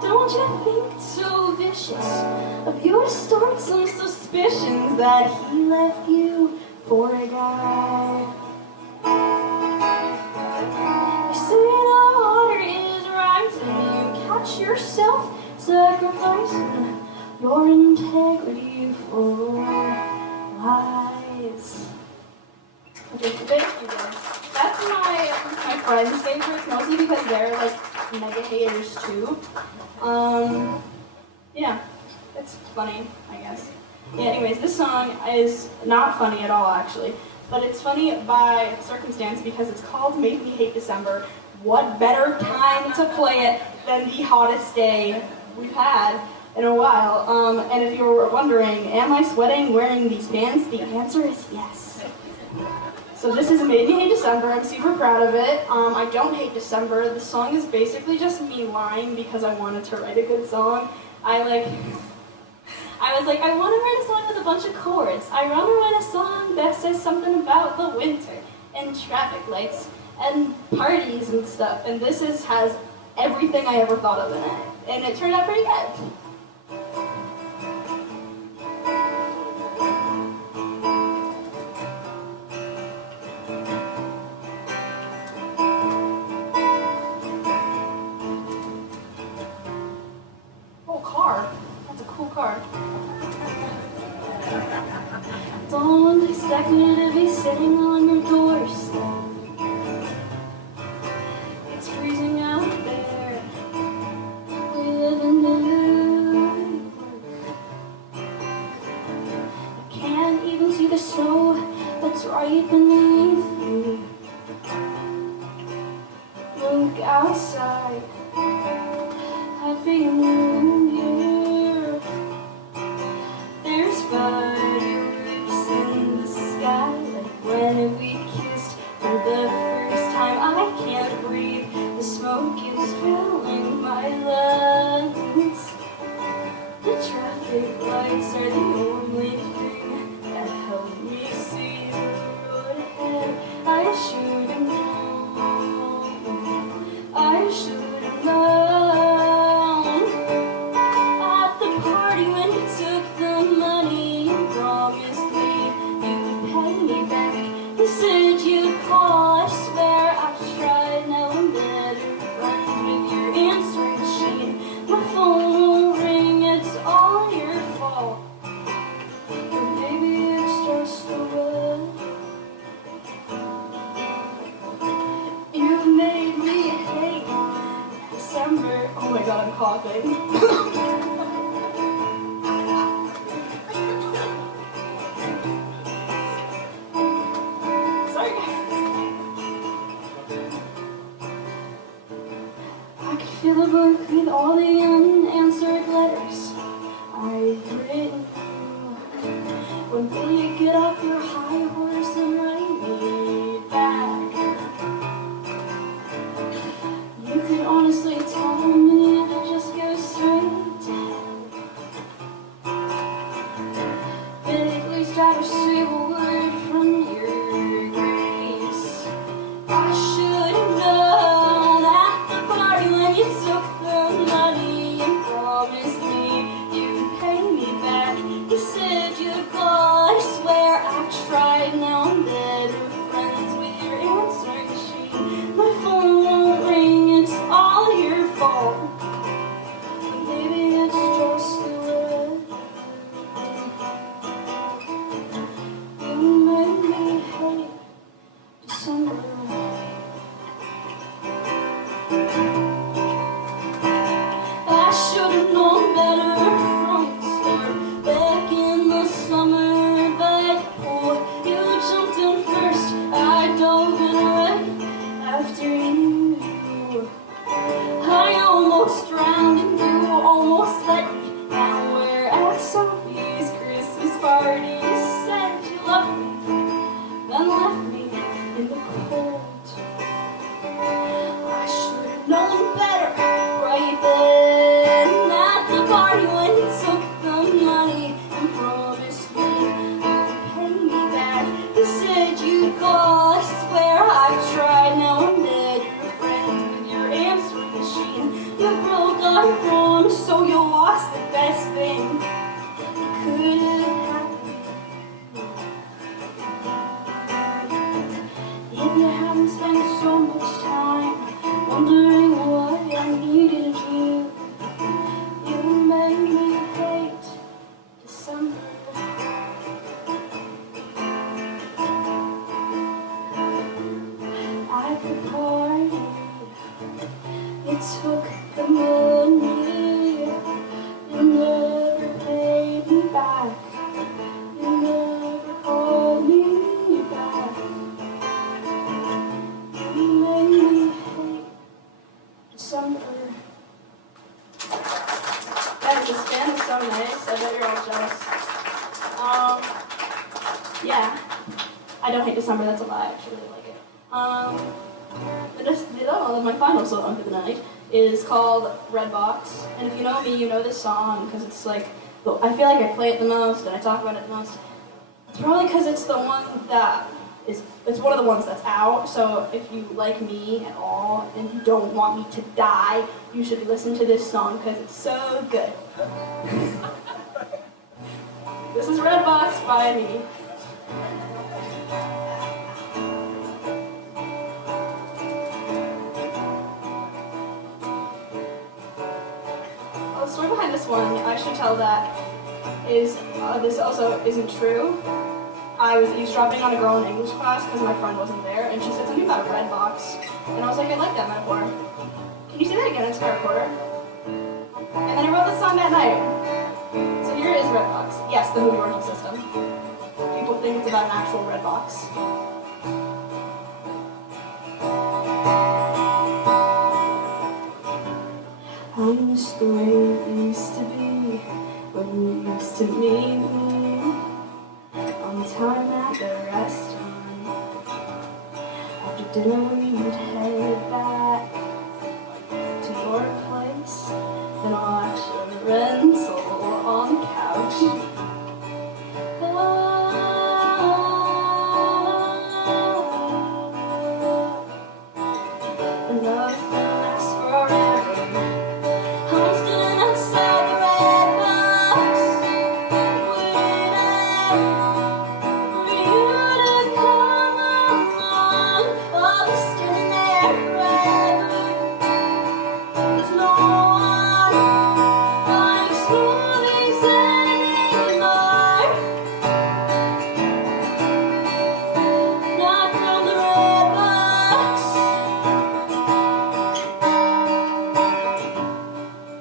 Don't you think it's so vicious of you to start some suspicions that he left you for a guy? You say the water is rising, you catch yourself sacrificing your integrity for lies. Okay, thank you guys. That's my friends' favorites, mostly because they're like mega haters too. Yeah, it's funny, I guess. Yeah, anyways, this song is not funny at all, actually. But it's funny by circumstance because it's called Make Me Hate December. What better time to play it than the hottest day we've had in a while? And if you were wondering, am I sweating wearing these pants? The answer is yes. So this is Made Me Hate December. I'm super proud of it. I don't hate December. The song is basically just me lying because I wanted to write a good song. I was like, I want to write a song with a bunch of chords. I want to write a song that says something about the winter and traffic lights and parties and stuff. And this has everything I ever thought of in it. And it turned out pretty good. Oh, car. That's a cool car. Don't expect me to be sitting on your doorstep. It's freezing out there. We live in New York. I can't even see the snow that's right beneath you. Look outside. Happy New Year. There's fireworks in the sky, like when we kissed for the first time. I can't breathe, the smoke is filling my lungs. The traffic lights are the only thing that help me see the road ahead. I should have known. I should have known. At the party when you took the money, you promised me you'd pay me back. You said you'd call, I swear I've tried. Now I'm better friends with your answering machine. My phone won't ring, it's all your fault. Or maybe it's just the way you made me hate December. Oh my god, I'm coughing. Sorry, guys. I could fill a book with all the unanswered letters I've written. When will you get off your high horse and write me back? You could honestly tell me to just go straight to hell. But at least I receive a word from your grace. I should have known at the party when you I've tried, now I'm better friends with your answering machine. My phone won't ring, it's all your fault. But maybe it's just the way you made me hate December. I should've known better from the start. Back in the summer, but oh, you jumped in first. I dove in right after you. I almost drowned and you almost let me. Now we're at Sophie's Christmas party. You said you loved me, then left me in the cold. I should've known better right then at the party when you took the money and promised me you'd pay me back. You said you'd call, I swear I've tried. Now I'm better friends with your answering machine. You broke our promise, so you lost the best thing that could have happened. If you hadn't spent so much time wondering why I needed you, you made me hate December. At the party, you took the money. You never paid me back. You never called me back. You made me hate December. Guys, this band is so nice. I bet you're all jealous. Yeah. I don't hate December, that's a lie. I actually really like it. My final song for the night is called Red Box. And if you know me, you know this song because it's like, I feel like I play it the most and I talk about it the most. It's probably because it's the one that it's one of the ones that's out, so if you like me at all and you don't want me to die, you should listen to this song because it's so good. This is Red Box by me. The story behind this one, I should tell that, is this also isn't true. I was eavesdropping on a girl in English class because my friend wasn't there, and she said something about a red box. And I was like, I like that metaphor. Can you say that again? It's got a recorder. And then I wrote this song that night. So here is Red Box. Yes, the movie rental system. People think it's about an actual red box. I miss the way it used to be when you used to meet me on time at the restaurant. After dinner we'd head back to your place and watch a rental on the couch. Nothing lasts forever. I'm standing outside the red box, waiting for you to come along. I'll be standing there forever. There's no one likes movies anymore. Not from the red box.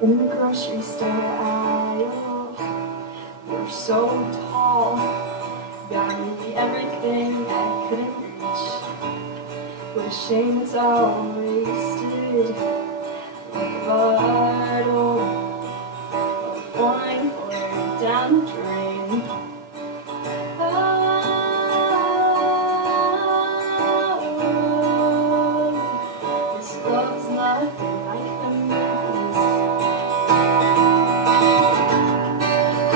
In the grocery store aisle, you're so tall, got me everything I couldn't reach. What a shame it's all wasted, like a bottle of wine poured down the drain. Oh, this love's nothing like the movies.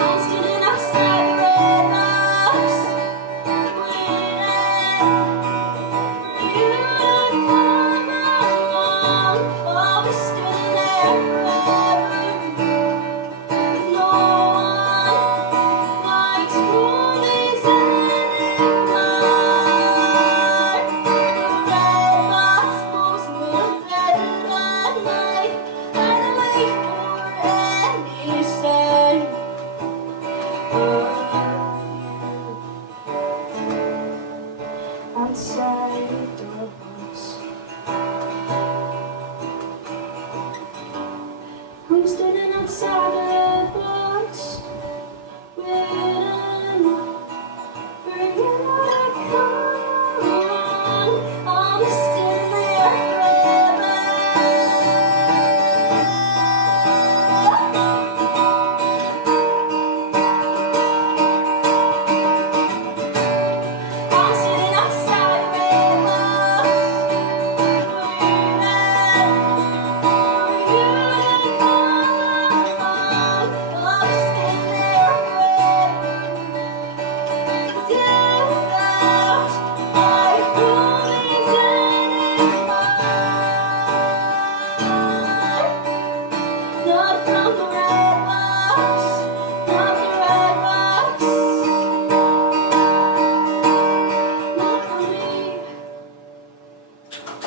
I'm standing outside the red box, waiting for you to come along.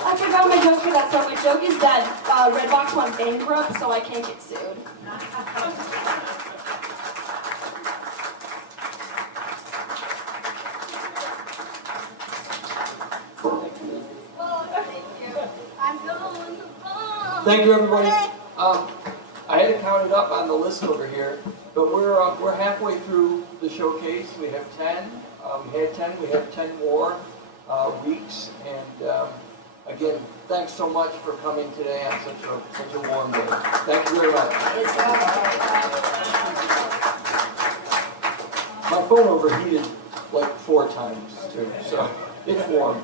I forgot my joke for that song. My joke is that Redbox went bankrupt, so I can't get sued. Thank you, everybody. I had to count it up on the list over here, but we're halfway through the showcase. We have 10. We had 10. We have 10 more weeks, and again, thanks so much for coming today on such a warm day. Thank you very much. My phone overheated like 4 times too, so it's warm.